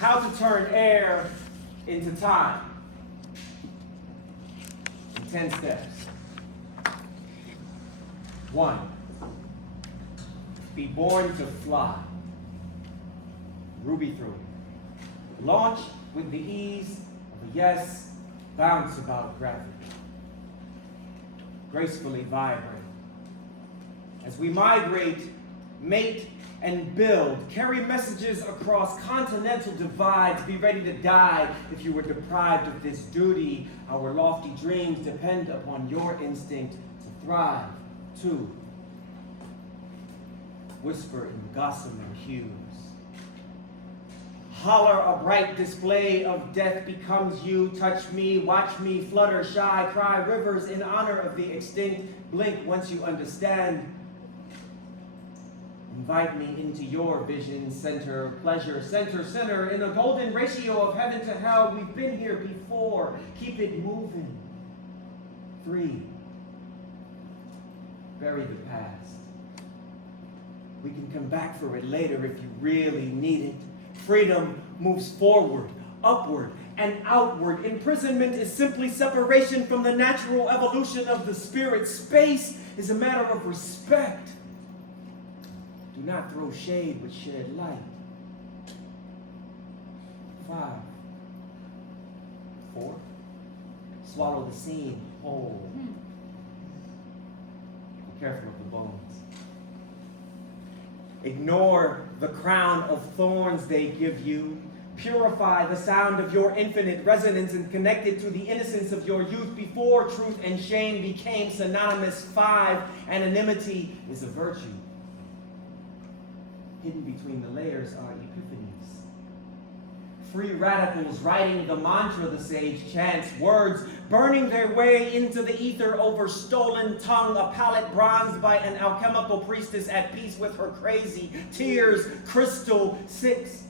How to turn air into time in 10 steps. 1. Be born to fly. Ruby through it. Launch with the ease of a yes, bounce about gravity. Gracefully vibrate. As we migrate, mate, and build, carry messages across continental divides. Be ready to die if you were deprived of this duty. Our lofty dreams depend upon your instinct to thrive, too. Whisper in gossamer hues. Holler, a bright display of death becomes you. Touch me, watch me, flutter, shy, cry rivers in honor of the extinct. Blink once you understand. Invite me into your vision center, pleasure, center, in a golden ratio of heaven to hell. We've been here before. Keep it moving. 3. Bury the past. We can come back for it later if you really need it. Freedom moves forward, upward, and outward. Imprisonment is simply separation from the natural evolution of the spirit. Space is a matter of respect. Do not throw shade, but shed light. 5. 4. Swallow the scene whole. Be careful of the bones. Ignore the crown of thorns they give you. Purify the sound of your infinite resonance and connect it to the innocence of your youth before truth and shame became synonymous. 5. Anonymity is a virtue. Hidden between the layers are epiphanies. Free radicals writing the mantra the sage chants, words burning their way into the ether over stolen tongue, a palette bronzed by an alchemical priestess at peace with her crazy tears. Crystal 6.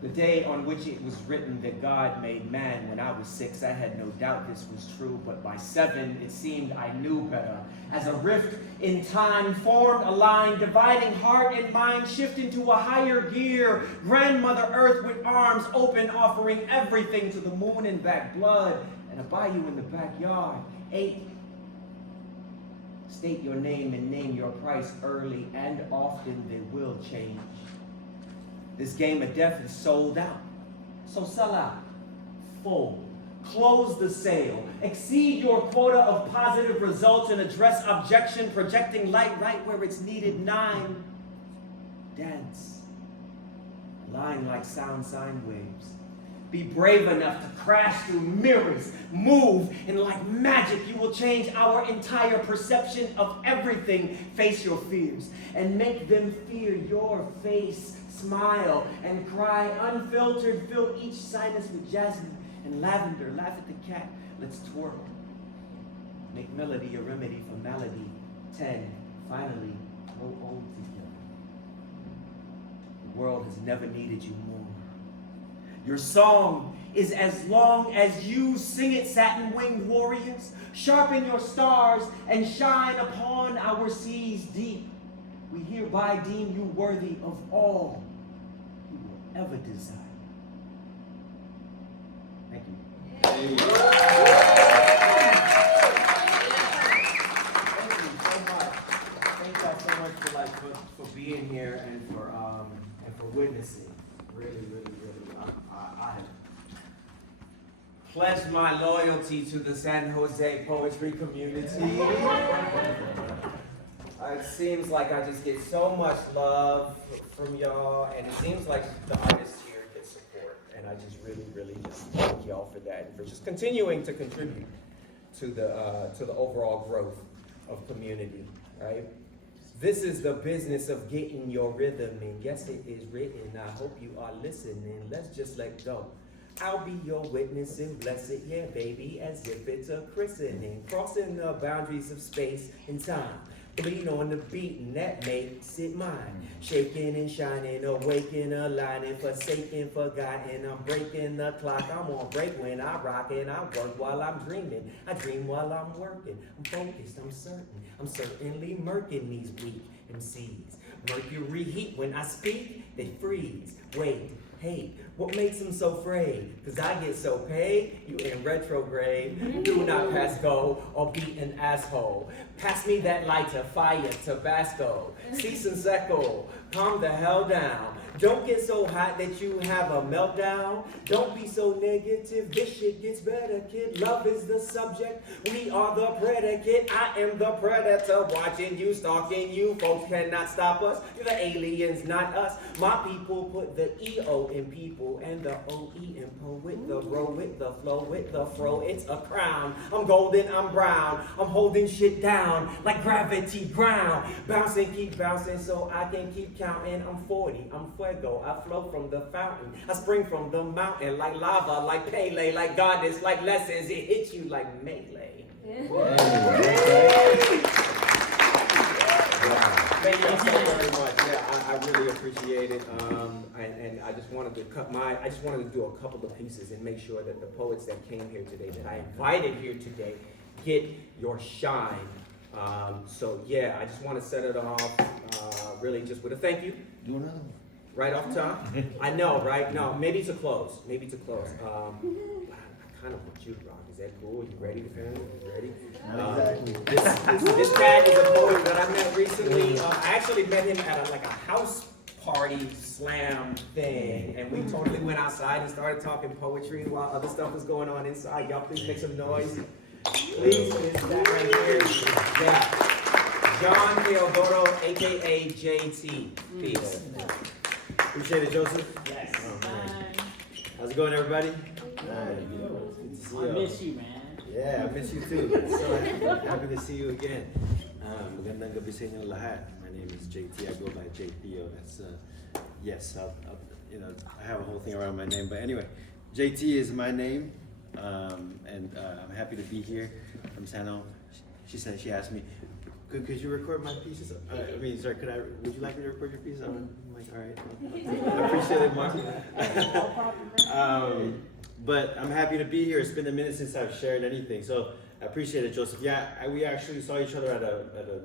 The day on which it was written that God made man. When I was 6, I had no doubt this was true, but by 7, it seemed I knew better. As a rift in time formed a line, dividing heart and mind, shift into a higher gear. Grandmother Earth with arms open, offering everything to the moon and back. Blood and a bayou in the backyard. 8. State your name and name your price early and often. They will change. This game of death is sold out. So sell out. Full. Close the sale. Exceed your quota of positive results and address objection, projecting light right where it's needed. 9. Dance. Lying like sound sine waves. Be brave enough to crash through mirrors, move, and like magic, you will change our entire perception of everything. Face your fears and make them fear your face. Smile and cry unfiltered. Fill each sinus with jasmine and lavender. Laugh at the cat. Let's twirl. Make melody a remedy for malady. 10. Finally, grow old together. The world has never needed you more. Your song is as long as you sing it, satin-winged warriors. Sharpen your stars and shine upon our seas deep. We hereby deem you worthy of all you will ever desire. Thank you. Thank you so much. Thank y'all so much for being here and for witnessing. Really. I have pledged my loyalty to the San Jose poetry community. It seems like I just get so much love from y'all, and it seems like the artists here get support. And I just really just thank y'all for that, and for just continuing to contribute to the overall growth of community, right? This is the business of getting your rhythm in. Yes, it is written. I hope you are listening. Let's just let go. I'll be your witness and bless it, yeah, baby, as if it's a christening. Crossing the boundaries of space and time. Bleed on the beat and that makes it mine. Shaking and shining, awaking, aligning, forsaken, forgotten. I'm breaking the clock. I'm on break when I rock and I work while I'm dreaming. I dream while I'm working. I'm focused, I'm certain. I'm certainly murking these weak MCs. Mercury heat when I speak. they freeze, wait, hate. What makes them so afraid? Cause I get so paid, you in retrograde. Do not pass go or be an asshole. Pass me that lighter, fire, Tabasco. Cease and seco, calm the hell down. Don't get so hot that you have a meltdown. Don't be so negative, this shit gets better, kid. Love is the subject, we are the predicate. I am the predator, watching you, stalking you. Folks cannot stop us, you're the aliens, not us. My people put the E-O in people and the O-E in poet. The row with the flow with the fro, it's a crown. I'm golden, I'm brown, I'm holding shit down like gravity ground. Bouncing, keep bouncing so I can keep counting. I'm 40, I'm fuego, I flow from the fountain. I spring from the mountain like lava, like Pele, like goddess, like lessons. It hits you like melee. Thank you so very much. Yeah, I really appreciate it. And I just wanted to do a couple of pieces and make sure that the poets that came here today, that I invited here today, get your shine. So yeah, I just want to set it off really just with a thank you. Do another one. Right off top. I know, right? No, maybe to close. Maybe to close. I kind of want you to rock. Is that cool? You ready, family? You ready? Exactly. This cat is a poet that I met recently. I actually met him at a house party slam thing, and we totally went outside and started talking poetry while other stuff was going on inside. Y'all please make some noise. Please, it's that right here. Yeah. John Teodoro, aka JT. Peace. Appreciate it, Joseph. Yes. Oh, man. How's it going, everybody? Good to see you. I miss you, man. Yeah, I miss you too. So happy to see you again. Magandang gabi sa inyo lahat. My name is JT. I go by JPO. That's yes. I have a whole thing around my name, but anyway, JT is my name, and I'm happy to be here from Santa. She asked me, could you record my pieces? Sir, would you like me to record your piece? I'm like, all right. I appreciate it, Mark. But I'm happy to be here. It's been a minute since I've shared anything, so I appreciate it, Joseph. Yeah, we actually saw each other at a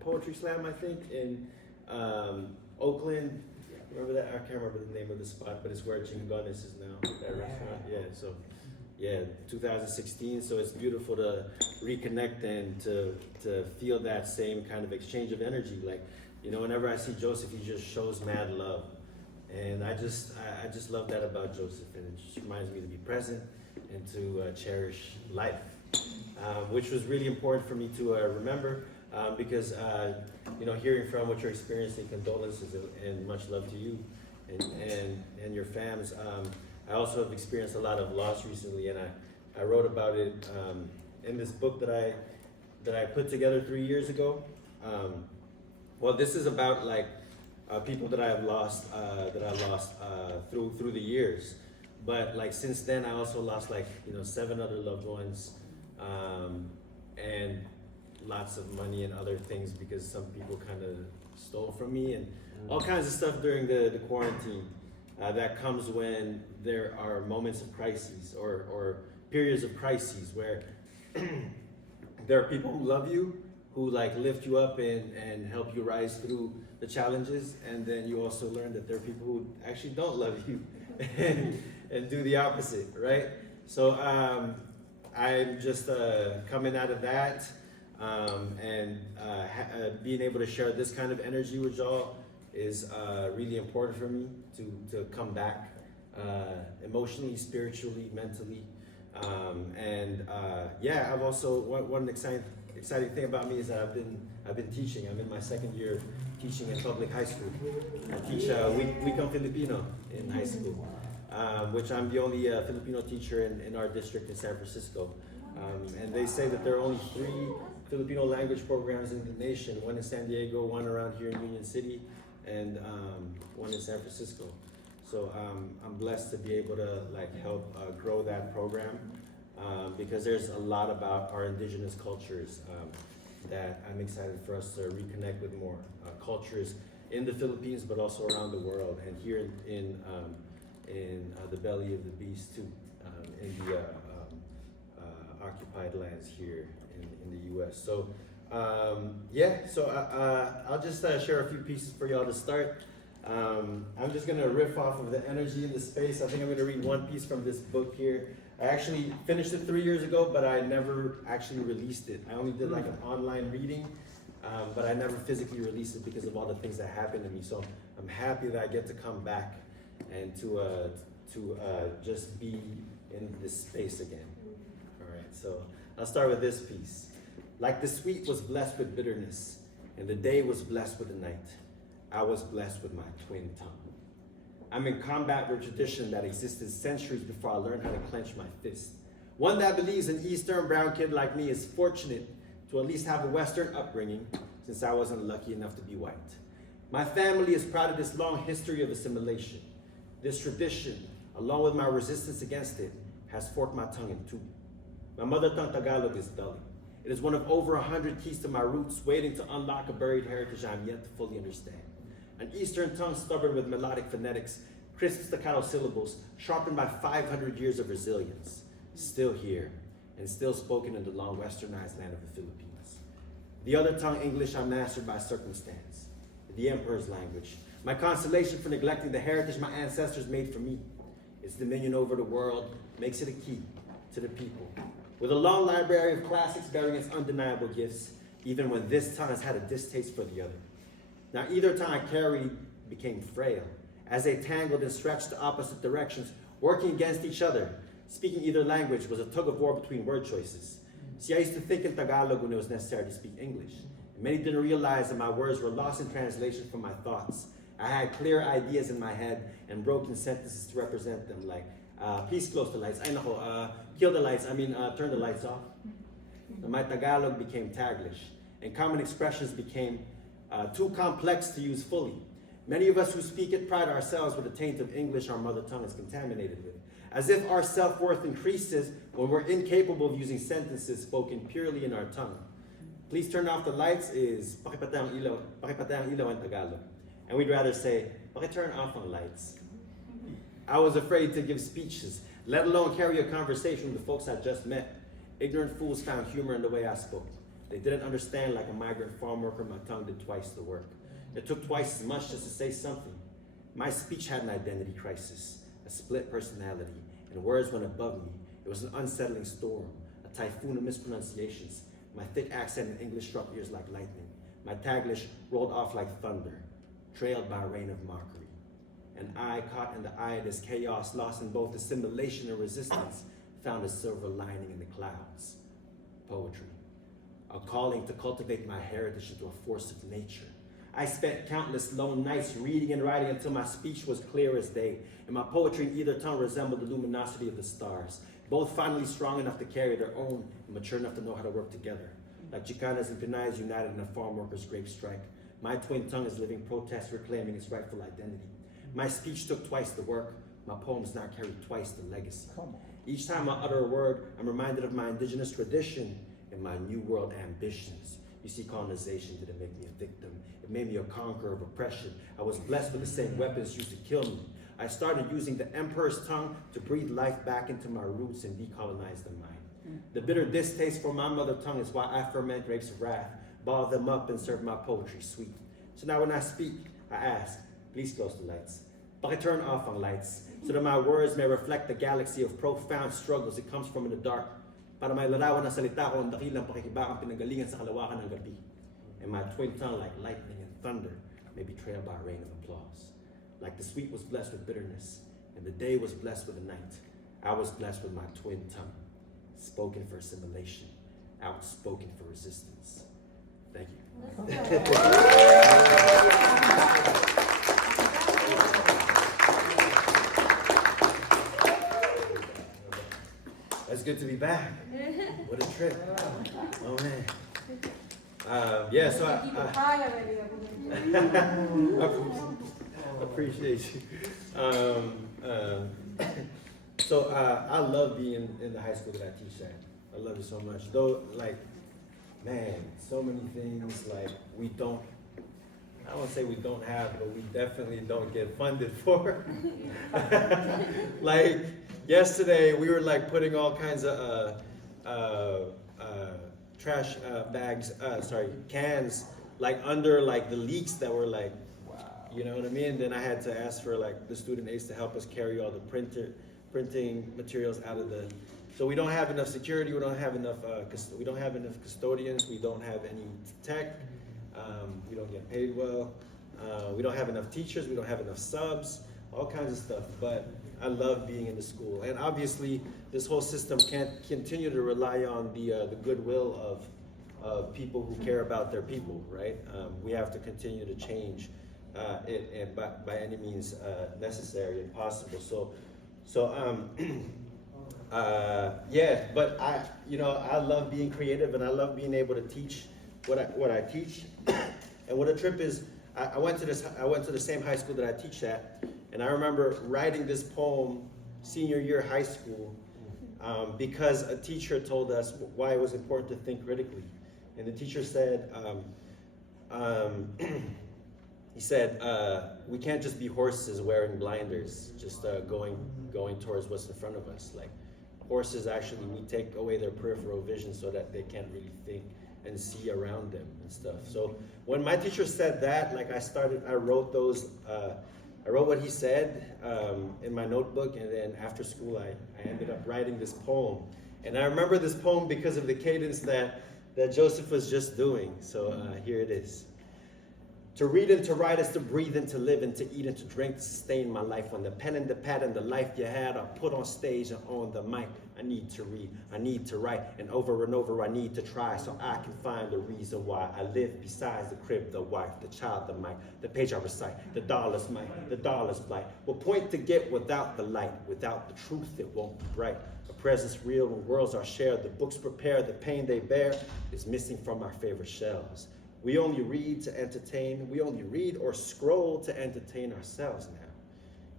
poetry slam, I think, in Oakland. Remember that? I can't remember the name of the spot, but it's where Chingones is now. That restaurant. Yeah. So. Yeah, 2016, so it's beautiful to reconnect and to feel that same kind of exchange of energy. Like, whenever I see Joseph, he just shows mad love. And I just love that about Joseph, and it just reminds me to be present and to cherish life, which was really important for me to remember, because, hearing from what you're experiencing, condolences and much love to you and your fams. I also have experienced a lot of loss recently, and I wrote about it in this book that I put together 3 years ago. Well, this is about people that I've lost through the years, but since then I also lost 7 other loved ones, and lots of money and other things because some people kind of stole from me and all kinds of stuff during the quarantine. That comes when there are moments of crises or periods of crises where there are people who love you, who lift you up and help you rise through the challenges, and then you also learn that there are people who actually don't love you and do the opposite, right? So I'm just coming out of that, and being able to share this kind of energy with y'all is really important for me to come back emotionally, spiritually, mentally, and I've also one exciting thing about me is that I've been teaching. I'm in my 2nd year teaching in public high school. I teach Wikang Filipino in high school, which I'm the only Filipino teacher in our district in San Francisco, and they say that there are only 3 Filipino language programs in the nation, one in San Diego, one around here in Union City, and one in San Francisco. So I'm blessed to be able to help grow that program, because there's a lot about our indigenous cultures that I'm excited for us to reconnect with more cultures in the Philippines, but also around the world, and here in the belly of the beast too, in the occupied lands here in the U.S. So. So I'll just share a few pieces for y'all to start. I'm just gonna riff off of the energy in the space. I think I'm gonna read one piece from this book here. I actually finished it 3 years ago, but I never actually released it. I only did like an online reading, but I never physically released it because of all the things that happened to me. So I'm happy that I get to come back and to just be in this space again. All right, so I'll start with this piece. Like the sweet was blessed with bitterness, and the day was blessed with the night, I was blessed with my twin tongue. I'm in combat with a tradition that existed centuries before I learned how to clench my fist. One that believes an Eastern brown kid like me is fortunate to at least have a Western upbringing, since I wasn't lucky enough to be white. My family is proud of this long history of assimilation. This tradition, along with my resistance against it, has forked my tongue in two. My mother tongue Tagalog is dully. It is one of over 100 keys to my roots, waiting to unlock a buried heritage I am yet to fully understand. An Eastern tongue stubborn with melodic phonetics, crisp staccato syllables, sharpened by 500 years of resilience. Still here, and still spoken in the long westernized land of the Philippines. The other tongue, English, I mastered by circumstance. The emperor's language. My consolation for neglecting the heritage my ancestors made for me. Its dominion over the world makes it a key to the people. With a long library of classics bearing its undeniable gifts, even when this tongue has had a distaste for the other. Now either tongue I carried became frail, as they tangled and stretched to opposite directions, working against each other. Speaking either language was a tug of war between word choices. See, I used to think in Tagalog when it was necessary to speak English. And many didn't realize that my words were lost in translation from my thoughts. I had clear ideas in my head and broken sentences to represent them, like, please close the lights. Ay nako, kill the lights, turn the lights off. And my Tagalog became Taglish, and common expressions became too complex to use fully. Many of us who speak it pride ourselves with the taint of English our mother tongue is contaminated with, as if our self-worth increases when we're incapable of using sentences spoken purely in our tongue. Please turn off the lights is pakipatay ang ilaw in Tagalog. And we'd rather say, turn off ang lights. I was afraid to give speeches, let alone carry a conversation with the folks I just met. Ignorant fools found humor in the way I spoke. They didn't understand like a migrant farm worker, my tongue did twice the work. It took twice as much just to say something. My speech had an identity crisis, a split personality, and words went above me. It was an unsettling storm, a typhoon of mispronunciations. My thick accent in English struck ears like lightning. My Taglish rolled off like thunder, trailed by a rain of mockery. And I, caught in the eye of this chaos, lost in both assimilation and resistance, found a silver lining in the clouds. Poetry, a calling to cultivate my heritage into a force of nature. I spent countless lone nights reading and writing until my speech was clear as day, and my poetry in either tongue resembled the luminosity of the stars, both finally strong enough to carry their own and mature enough to know how to work together. Like Chicanas and Pinays united in a farm workers' grape strike, my twin tongue is living protest reclaiming its rightful identity. My speech took twice the work, my poems now carry twice the legacy. Each time I utter a word, I'm reminded of my indigenous tradition and my new world ambitions. You see, colonization didn't make me a victim. It made me a conqueror of oppression. I was blessed with the same weapons used to kill me. I started using the emperor's tongue to breathe life back into my roots and decolonize the mind. The bitter distaste for my mother tongue is why I ferment grapes of wrath, bottle them up, and serve my poetry sweet. So now when I speak, I ask, please close the lights. Turn off ang lights, so that my words may reflect the galaxy of profound struggles it comes from in the dark. Para may larawan na salita ko ang dakilang pakikibakang pinanggalingan sa kalawakan ng gabi. And my twin tongue, like lightning and thunder, may be trailed by a rain of applause. Like the sweet was blessed with bitterness, and the day was blessed with the night, I was blessed with my twin tongue, spoken for assimilation, outspoken for resistance. Thank you. It's good to be back. What a trip. Oh man. Yeah, so I appreciate you. So I love being in the high school that I teach at. I love it so much. Though, like, man, so many things like we don't, I won't say we don't have, but we definitely don't get funded for. Like, yesterday we were like putting all kinds of cans, like under like the leaks that were like, You know what I mean? Then I had to ask for like the student aides to help us carry all the printing materials out of the. So we don't have enough security. We don't have enough. We don't have enough custodians. We don't have any tech. We don't get paid well. We don't have enough teachers. We don't have enough subs. All kinds of stuff. But I love being in the school. And obviously, this whole system can't continue to rely on the goodwill of people who care about their people, right? We have to continue to change it, and by any means necessary and possible. Yeah, but I love being creative, and I love being able to teach what I teach. And what a trip is, I went to the same high school that I teach at, and I remember writing this poem senior year high school because a teacher told us why it was important to think critically. And the teacher said, he said, we can't just be horses wearing blinders, just going towards what's in front of us. Like horses, actually, we take away their peripheral vision so that they can't really think and see around them and stuff. So when my teacher said that, like I wrote what he said in my notebook, and then after school, I ended up writing this poem. And I remember this poem because of the cadence that Joseph was just doing. So here it is. To read and to write is to breathe and to live and to eat and to drink to sustain my life. On the pen and the pad and the life you had, I put on stage and on the mic. I need to read, I need to write, and over I need to try so I can find the reason why I live besides the crib, the wife, the child, the mic, the page I recite, the dollar's mic, the dollar's blight. Will point to get without the light, without the truth it won't be bright. A presence real when worlds are shared, the books prepare, the pain they bear is missing from our favorite shelves. We only read to entertain. We only read or scroll to entertain ourselves now.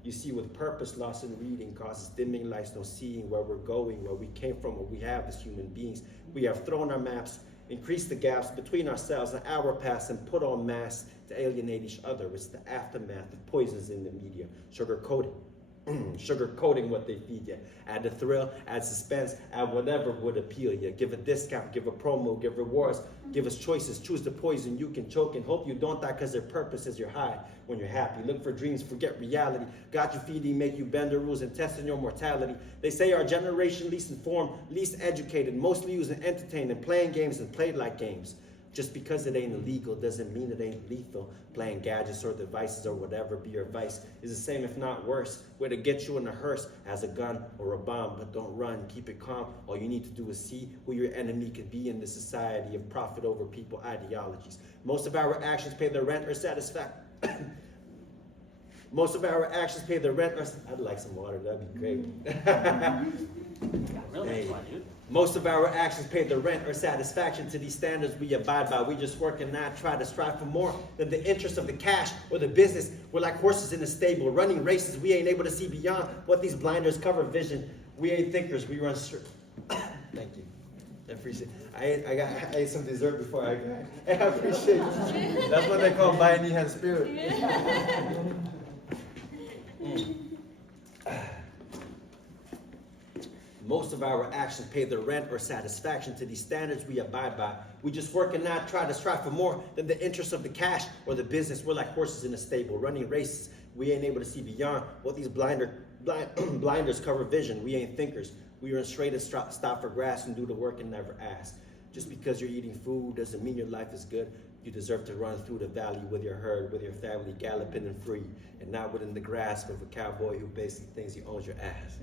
You see, with purpose lost in reading causes dimming lights, no seeing where we're going, where we came from, what we have as human beings. We have thrown our maps, increased the gaps between ourselves, an hour pass, and put on masks to alienate each other. It's the aftermath of poisons in the media, sugar-coating what they feed you. Add the thrill, add suspense, add whatever would appeal you. Give a discount, give a promo, give rewards, give us choices. Choose the poison you can choke and hope you don't die because their purpose is your high when you're happy. Look for dreams, forget reality. Got you feeding, make you bend the rules and testing your mortality. They say our generation least informed, least educated, mostly used and entertained and playing games and played like games. Just because it ain't illegal doesn't mean it ain't lethal. Playing gadgets or devices or whatever be your vice is the same if not worse. Way to get you in a hearse as a gun or a bomb, but don't run, keep it calm. All you need to do is see who your enemy could be in the society of profit over people ideologies. Most of our actions pay the rent or satisfaction. Most of our actions pay the rent or... I'd like some water, that'd be great. Really? Hey. Most of our actions pay the rent or satisfaction to these standards we abide by. We just work and not try to strive for more than the interest of the cash or the business. We're like horses in a stable, running races. We ain't able to see beyond what these blinders cover vision. We ain't thinkers, we run straight. Thank you. I appreciate it. I ate some dessert before I got. I appreciate it. That's what they call buying knee hand spirit. Most of our actions pay the rent or satisfaction to these standards we abide by. We just work and not try to strive for more than the interest of the cash or the business. We're like horses in a stable, running races. We ain't able to see beyond what these blinders cover vision. We ain't thinkers. We run straight and stop for grass and do the work and never ask. Just because you're eating food doesn't mean your life is good. You deserve to run through the valley with your herd, with your family, galloping and free, and not within the grasp of a cowboy who basically thinks he owns your ass.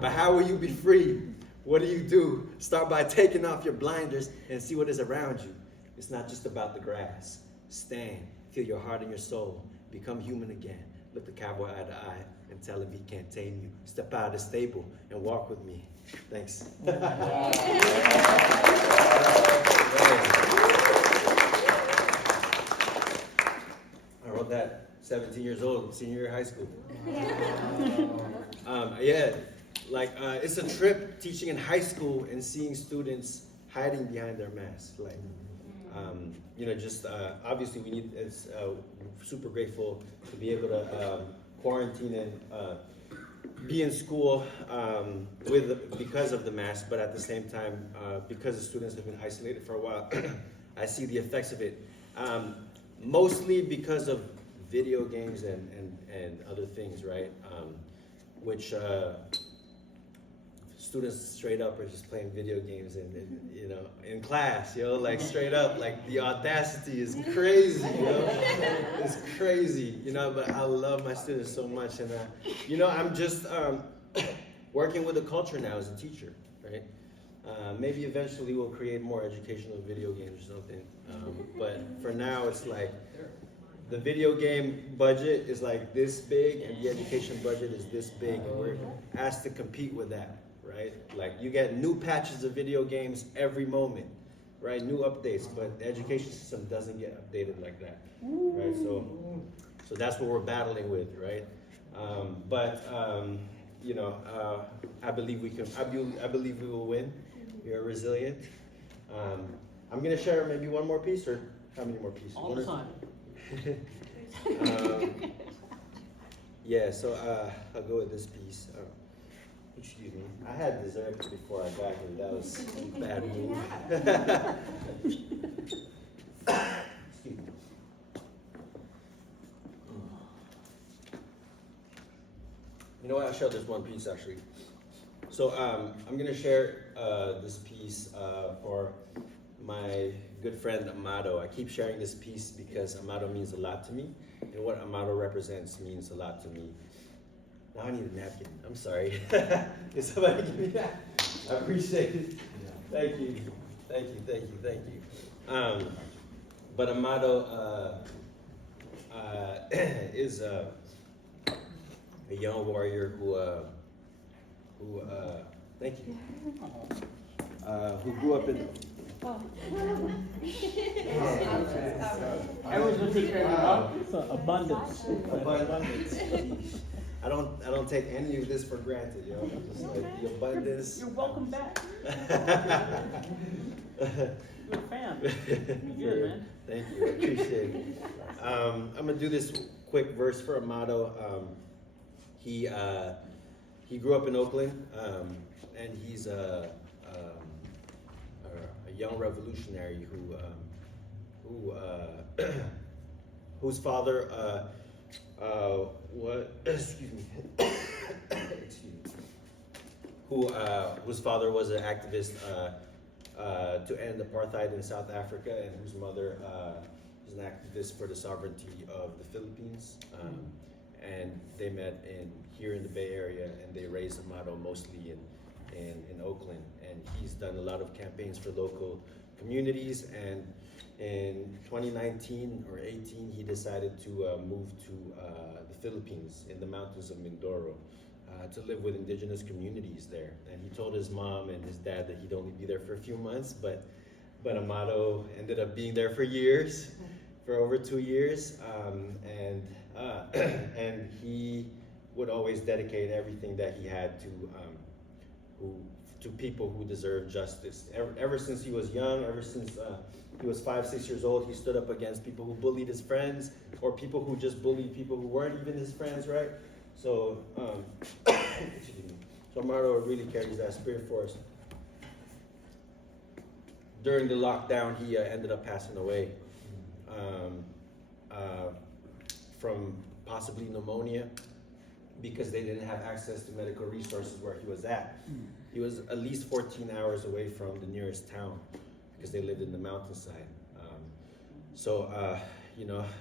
But how will you be free? What do? Start by taking off your blinders and see what is around you. It's not just about the grass. Stand, feel your heart and your soul. Become human again. Look the cowboy eye to eye and tell him he can't tame you. Step out of the stable and walk with me. Thanks. I wrote that 17 years old, senior year of high school. It's a trip teaching in high school and seeing students hiding behind their masks. Obviously it's super grateful to be able to quarantine and be in school because of the mask, but at the same time, because the students have been isolated for a while, I see the effects of it. Mostly because of video games and other things, right? Which students straight up are just playing video games in class, like straight up, like the audacity is crazy, it's crazy, but I love my students so much, and I'm just working with the culture now as a teacher, right? Maybe eventually we'll create more educational video games or something, but for now it's like the video game budget is like this big and the education budget is this big, and we're asked to compete with that. Right? Like you get new patches of video games every moment, right? New updates, but the education system doesn't get updated like that, right? So that's what we're battling with, right? I believe we can. I believe we will win. We are resilient. I'm gonna share maybe one more piece, or how many more pieces? All the time. Yeah. So I'll go with this piece. Excuse me. I had dessert before I got here. That was a bad move. Excuse me. You know what? I'll show this one piece actually. So I'm gonna share this piece for my good friend Amado. I keep sharing this piece because Amado means a lot to me, and what Amado represents means a lot to me. Now I need a napkin. I'm sorry. Can somebody give me that? I appreciate it. Thank you. Thank you. Thank you. Thank you. But Amado is a young warrior who thank you. Who grew up in. Everyone's gonna take care of you. It's abundance. Abundance. I don't take any of this for granted, I'm just like the abundance. You're welcome back. You're a fan. You're good, man. Thank you, I appreciate it. I'm gonna do this quick verse for Amado. He grew up in Oakland, and he's a young revolutionary whose father whose father was an activist to end apartheid in South Africa, and whose mother is an activist for the sovereignty of the Philippines. And they met here in the Bay Area, and they raised Amado mostly in Oakland. And he's done a lot of campaigns for local communities, and in 2019 or 18, he decided to move to the Philippines in the mountains of Mindoro to live with indigenous communities there. And he told his mom and his dad that he'd only be there for a few months, but Amado ended up being there for years, for over 2 years, and he would always dedicate everything that he had to people who deserve justice. Ever since he was young, ever since he was 5, 6 years old, he stood up against people who bullied his friends, or people who just bullied people who weren't even his friends, right? So, so Amado really carries that spirit for us. During the lockdown, he ended up passing away from possibly pneumonia, because they didn't have access to medical resources where he was at. He was at least 14 hours away from the nearest town, because they lived in the mountainside.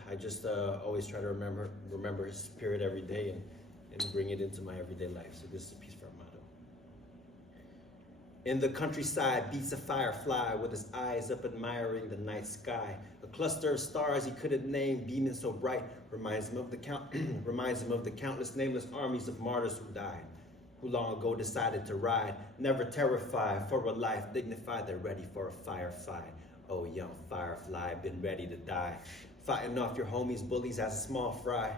I just always try to remember his spirit every day and bring it into my everyday life. So this is a piece for Amado. In the countryside beats a firefly with his eyes up admiring the night sky. A cluster of stars he couldn't name, beaming so bright, reminds him of the countless nameless armies of martyrs who died, who long ago decided to ride, never terrified, for a life dignified. They're ready for a firefight. Oh, young firefly, been ready to die, fighting off your homies, bullies as a small fry.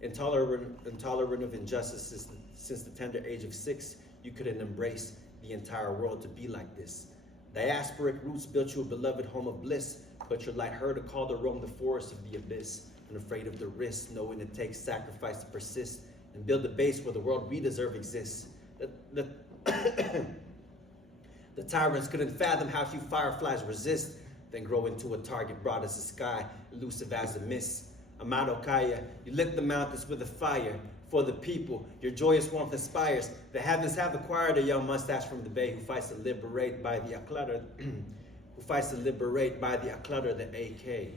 Intolerant of injustice since the tender age of 6, you couldn't embrace the entire world to be like this. Diasporic roots built you a beloved home of bliss, but your light heard a call to roam the forest of the abyss, unafraid of the risk, knowing it takes sacrifice to persist and build a base where the world we deserve exists. The tyrants couldn't fathom how few fireflies resist, then grow into a target broad as the sky, elusive as a mist. Amado Kaya, you lit the mountains with a fire. For the people, your joyous warmth inspires. The heavens have acquired a young mustache from the bay who fights to liberate by the acclutter, who fights to liberate by the acclutter the AK.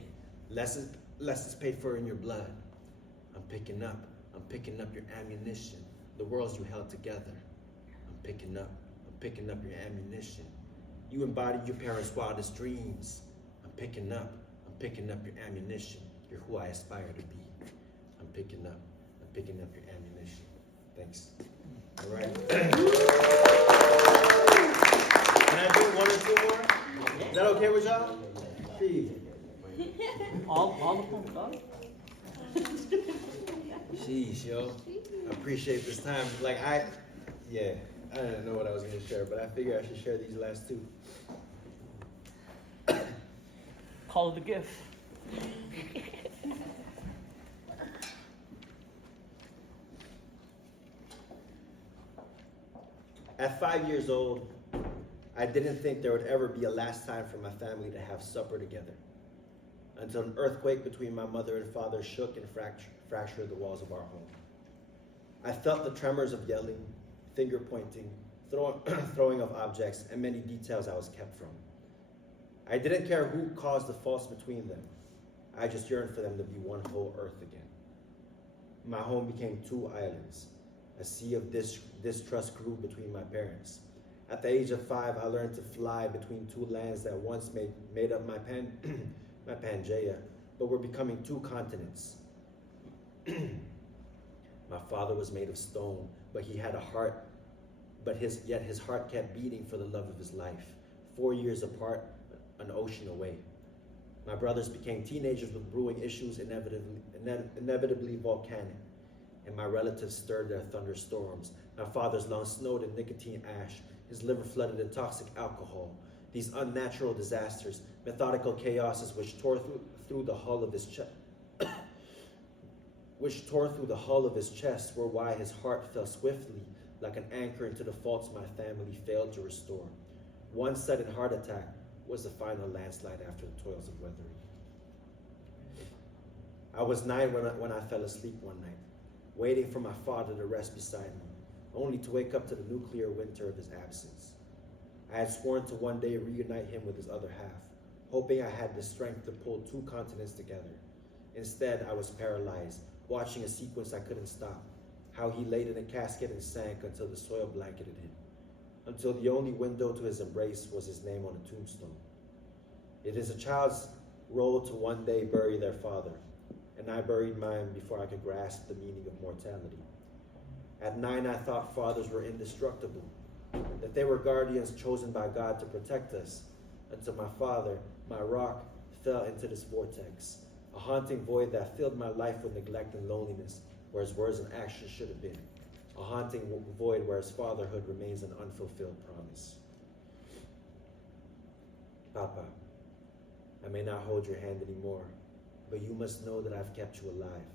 Less is paid for in your blood. I'm picking up your ammunition. The worlds you held together. I'm picking up your ammunition. You embody your parents' wildest dreams. I'm picking up your ammunition. You're who I aspire to be. I'm picking up your ammunition. Thanks. All right. Can I do one or two more? Is that okay with y'all? Please. All the fun stuff. Sheesh, yo. I appreciate this time. Like, I didn't know what I was going to share, but I figure I should share these last two. Call it a gift. At 5 years old, I didn't think there would ever be a last time for my family to have supper together, until an earthquake between my mother and father shook and fractured the walls of our home. I felt the tremors of yelling, finger pointing, throwing of objects, and many details I was kept from. I didn't care who caused the faults between them. I just yearned for them to be one whole earth again. My home became two islands. A sea of distrust grew between my parents. At the age of 5, I learned to fly between two lands that once made up my Pangea, but were becoming two continents. My father was made of stone, but he had a heart, yet his heart kept beating for the love of his life. 4 years apart, an ocean away. My brothers became teenagers with brewing issues inevitably volcanic, and my relatives stirred their thunderstorms. My father's lungs snowed in nicotine ash, his liver flooded in toxic alcohol. These unnatural disasters, methodical chaoses which tore through the hull of his chest, were why his heart fell swiftly like an anchor into the faults my family failed to restore. One sudden heart attack was the final landslide after the toils of weathering. I was 9 when I fell asleep one night, waiting for my father to rest beside me, only to wake up to the nuclear winter of his absence. I had sworn to one day reunite him with his other half, hoping I had the strength to pull two continents together. Instead, I was paralyzed, watching a sequence I couldn't stop, how he laid in a casket and sank until the soil blanketed him, until the only window to his embrace was his name on a tombstone. It is a child's role to one day bury their father, and I buried mine before I could grasp the meaning of mortality. At 9, I thought fathers were indestructible, that they were guardians chosen by God to protect us, until my father, my rock, fell into this vortex, a haunting void that filled my life with neglect and loneliness, where his words and actions should have been, a haunting void where his fatherhood remains an unfulfilled promise. Papa, I may not hold your hand anymore, but you must know that I've kept you alive.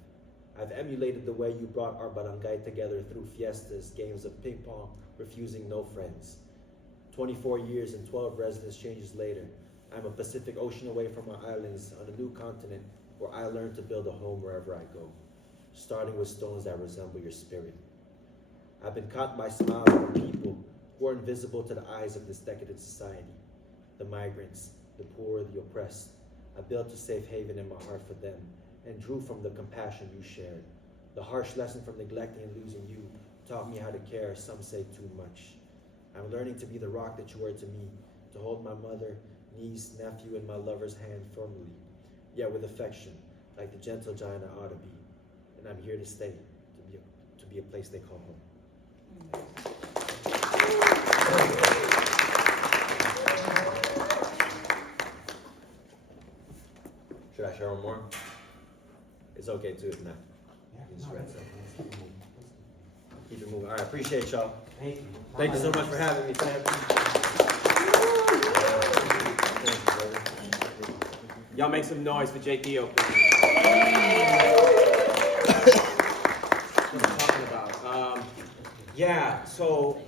I've emulated the way you brought our barangay together through fiestas, games of ping pong, refusing no friends. 24 years and 12 residence changes later, I'm a Pacific Ocean away from my islands on a new continent where I learned to build a home wherever I go, starting with stones that resemble your spirit. I've been caught by smiles from people who are invisible to the eyes of this decadent society, the migrants, the poor, the oppressed. I built a safe haven in my heart for them and drew from the compassion you shared. The harsh lesson from neglecting and losing you taught me how to care, some say too much. I'm learning to be the rock that you were to me, to hold my mother, niece, nephew, and my lover's hand firmly, yet with affection, like the gentle giant I ought to be. And I'm here to stay, to be a place they call home. Should I share one more? It's okay too if not. Just read some. Keep it moving. All right, appreciate y'all. Thank you. Thank you so much for having me, Sam. Y'all make some noise for JPO, please. What I'm talking about. Yeah, so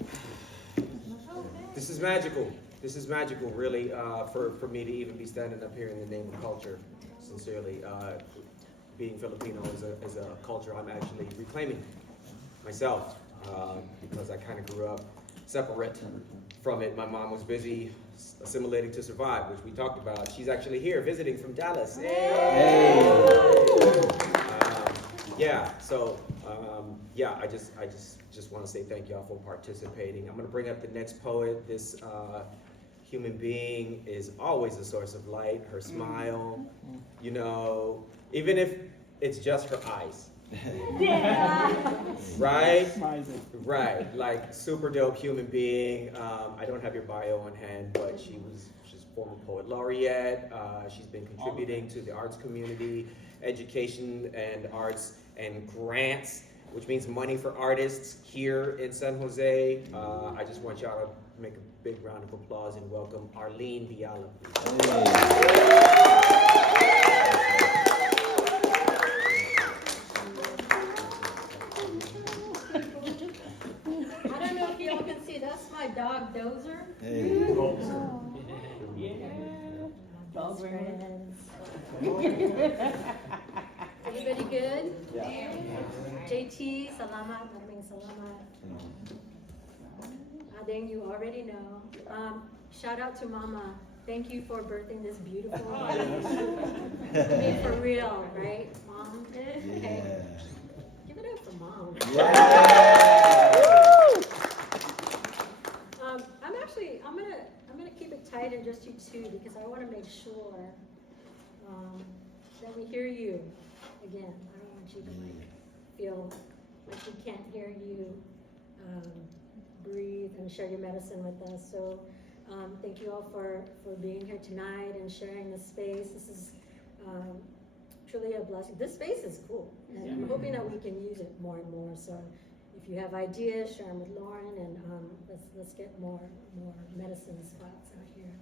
this is magical. This is magical, really, for me to even be standing up here in the name of culture, sincerely. being Filipino is a culture I'm actually reclaiming myself, because I kind of grew up separate from it. My mom was busy assimilating to survive, which we talked about. She's actually here visiting from Dallas. Hey. Yeah, so yeah, I just want to say thank y'all for participating. I'm gonna bring up the next poet. This human being is always a source of light. Her smile, you know, even if it's just her eyes. Right? Right, like super dope human being. I don't have your bio on hand, but she's former poet laureate. She's been contributing to the arts community, education and arts and grants, which means money for artists here in San Jose. I just want y'all to make a big round of applause and welcome Arlene Viala. I don't know if y'all can see, that's my dog Dozer. Hey. Best friends. Everybody good? Yeah. JT, salamat, maraming salamat. Adeng, you already know. Shout out to Mama. Thank you for birthing this beautiful baby. I mean, for real, right, Mom? Okay. Give it up for Mom. I'm gonna keep it tight in just you two because I want to make sure that we hear you again. I don't want you to feel like we can't hear you breathe and share your medicine with us. So thank you all for being here tonight and sharing this space. This is truly a blessing. This space is cool, and I'm hoping that we can use it more and more. So if you have ideas, share them with Lauren, and let's get more medicine spots out here.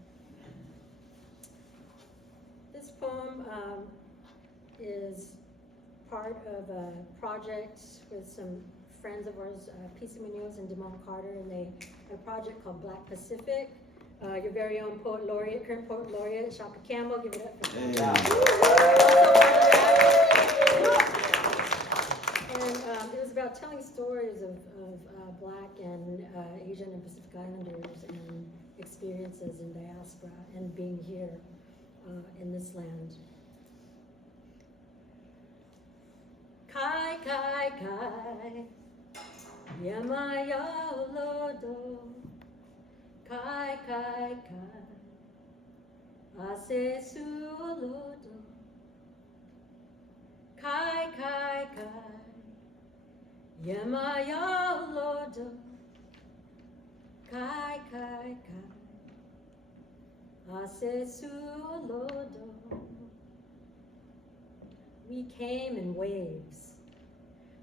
This poem is part of a project with some friends of ours, Pisa Munoz and Damon Carter, and a project called Black Pacific. Your very own poet laureate, current poet laureate, Shaka Campbell, give it up for And it was about telling stories of Black and Asian and Pacific Islanders and experiences in diaspora and being here in this land. Kai, kai, kai, yamaya lodo. Kai, kai, kai, ase su lodo. Kai, kai, kai, yamaya lodo. Kai, kai, kai, ase su lodo. We came in waves.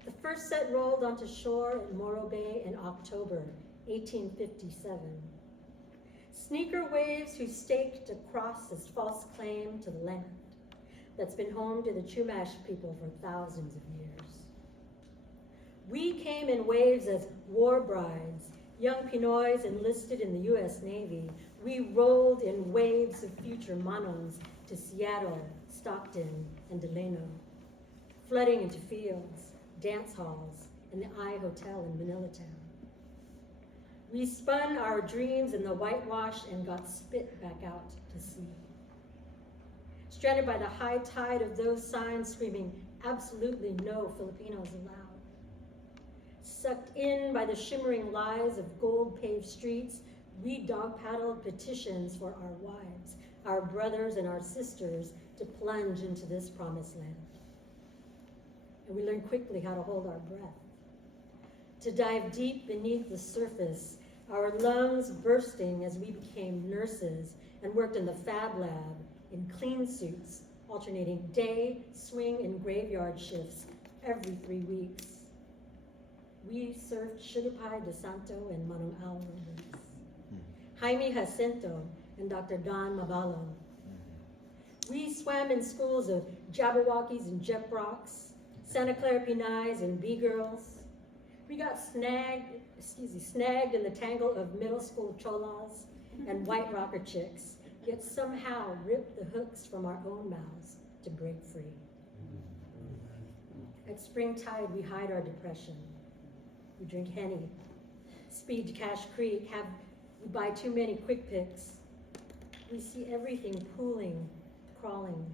The first set rolled onto shore in Morro Bay in October 1857. Sneaker waves who staked a cross as false claim to the land that's been home to the Chumash people for thousands of years. We came in waves as war brides, young Pinoys enlisted in the US Navy. We rolled in waves of future Manos to Seattle, Stockton, and Delano, flooding into fields, dance halls, and the I Hotel in Manila Town. We spun our dreams in the whitewash and got spit back out to sea. Stranded by the high tide of those signs screaming, absolutely no Filipinos allowed. Sucked in by the shimmering lies of gold-paved streets, we dog-paddled petitions for our wives, our brothers, and our sisters to plunge into this promised land. And we learned quickly how to hold our breath, to dive deep beneath the surface, our lungs bursting as we became nurses and worked in the fab lab in clean suits, alternating day, swing, and graveyard shifts every 3 weeks. We served Sugar Pie de Santo and Manong Al Robles, Jaime Jacinto and Dr. Don Mabalo. We swam in schools of Jabberwockies and Jeprocks, Santa Clara Pinais and B-girls. We got snagged in the tangle of middle school cholas and white rocker chicks, yet somehow ripped the hooks from our own mouths to break free. springtide, we hide our depression. We drink Henny, speed to Cache Creek, we buy too many quick picks. We see everything pooling, crawling,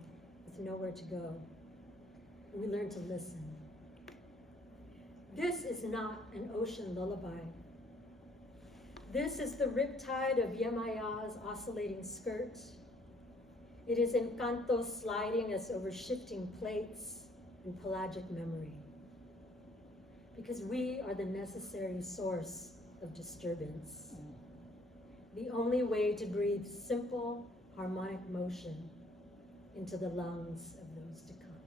with nowhere to go. We learn to listen. This is not an ocean lullaby. This is the riptide of Yemaya's oscillating skirt. It is Encanto sliding us over shifting plates and pelagic memory. Because we are the necessary source of disturbance. The only way to breathe simple, harmonic motion into the lungs of those to come.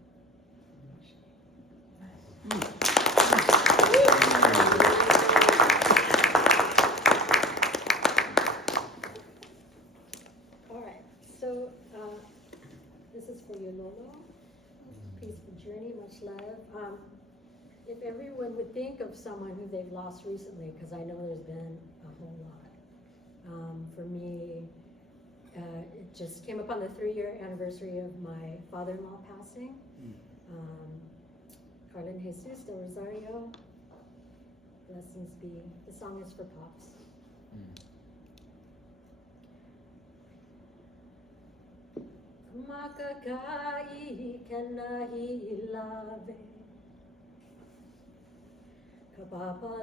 All right, so this is for your Lolo. Peaceful journey, much love. If everyone would think of someone who they've lost recently, because I know there's been a whole lot. For me, it just came up on the 3-year anniversary of my father-in-law passing. Carlin Jesus del Rosario, blessings be. The song is for Pops. Makakai kanahilave Kababa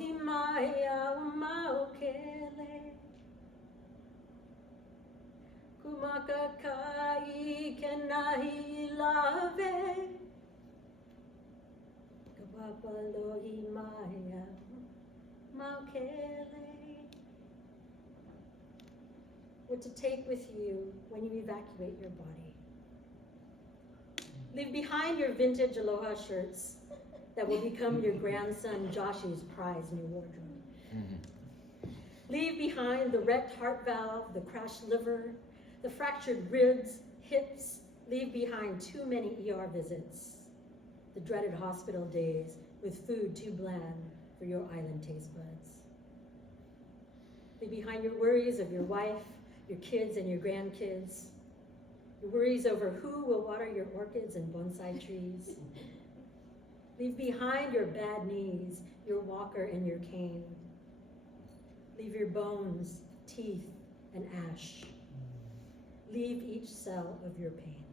himaya umaukele Kumakakai kanahilave Kababa himaya umaukele. What to take with you when you evacuate your body. Leave behind your vintage Aloha shirts that will become your grandson Joshua's prized new wardrobe. Leave behind the wrecked heart valve, the crashed liver, the fractured ribs, hips. Leave behind too many ER visits, the dreaded hospital days with food too bland for your island taste buds. Leave behind your worries of your wife, your kids and your grandkids, your worries over who will water your orchids and bonsai trees. Leave behind your bad knees, your walker and your cane. Leave your bones, teeth, and ash. Leave each cell of your pain.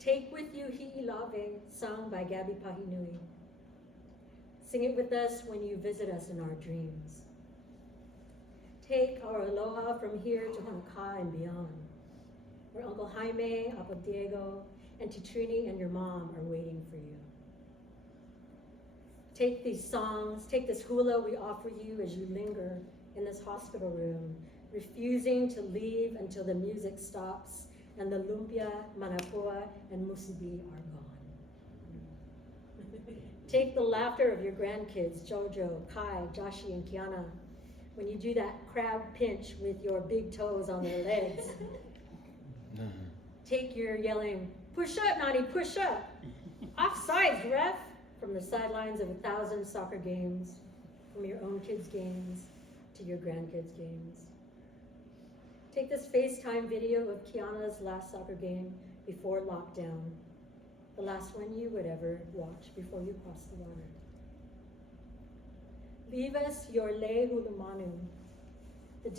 Take with you Hi'ilave, sung by Gabby Pahinui. Sing it with us when you visit us in our dreams. Take our aloha from here to Honoka and beyond, where Uncle Jaime, Papa Diego, and Titrini and your mom are waiting for you. Take these songs, take this hula we offer you as you linger in this hospital room, refusing to leave until the music stops and the lumpia, manapua, and musubi are gone. Take the laughter of your grandkids, Jojo, Kai, Joshi, and Kiana, when you do that crab pinch with your big toes on their legs. Take your yelling, push up, Nani, push up. Offsides, ref, from the sidelines of 1,000 soccer games, from your own kids' games to your grandkids' games. Take this FaceTime video of Kiana's last soccer game before lockdown, the last one you would ever watch before you crossed the water. Leave us your lei hulumanu, the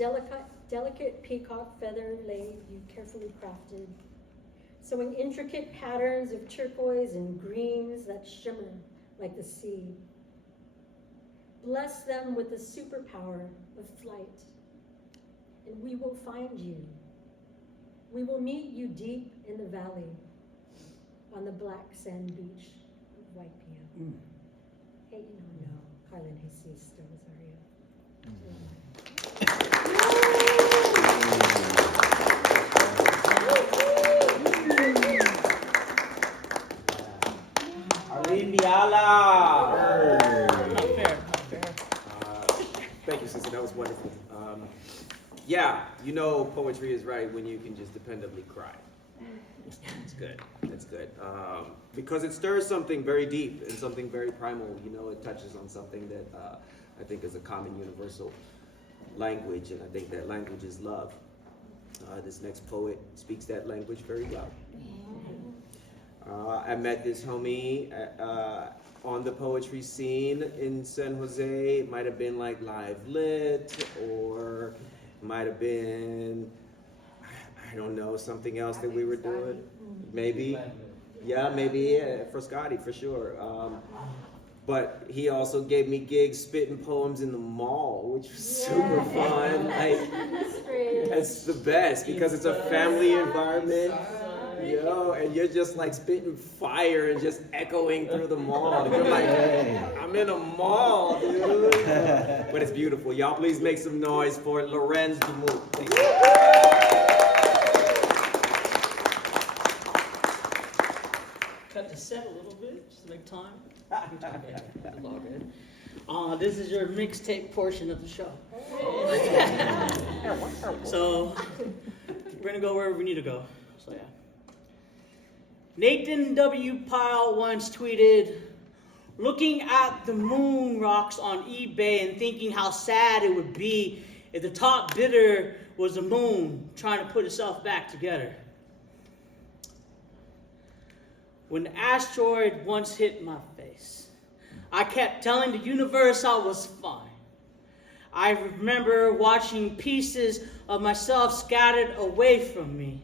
delicate peacock feather lei you carefully crafted, sewing intricate patterns of turquoise and greens that shimmer like the sea. Bless them with the superpower of flight, and we will find you. We will meet you deep in the valley on the black sand beach of Waipio. Hey, no. Carlin Jesus del Rosario. Arlene Biala! Not fair, not fair. Thank you, sister. That was wonderful. Yeah, you know poetry is right when you can just dependably cry. It's good. It's good. Because it stirs something very deep and something very primal. You know, it touches on something that I think is a common universal language, and I think that language is love. This next poet speaks that language very well. I met this homie on the poetry scene in San Jose. It might have been like Live Lit, or might have been, I don't know, something else that we were doing. Maybe. Yeah, maybe, yeah, for Scotty, for sure. But he also gave me gigs spitting poems in the mall, which was super fun. Like, it's the best because it's a family environment. Yo, and you're just like spitting fire and just echoing through the mall. You're like, I'm in a mall, dude. But it's beautiful. Y'all please make some noise for Lorenz Dumont. Cut the set a little bit, just to make time. It's all good. This is your mixtape portion of the show. So, we're gonna go wherever we need to go. So yeah. Nathan W. Pyle once tweeted, looking at the moon rocks on eBay and thinking how sad it would be if the top bidder was the moon trying to put itself back together. When the asteroid once hit my face, I kept telling the universe I was fine. I remember watching pieces of myself scattered away from me.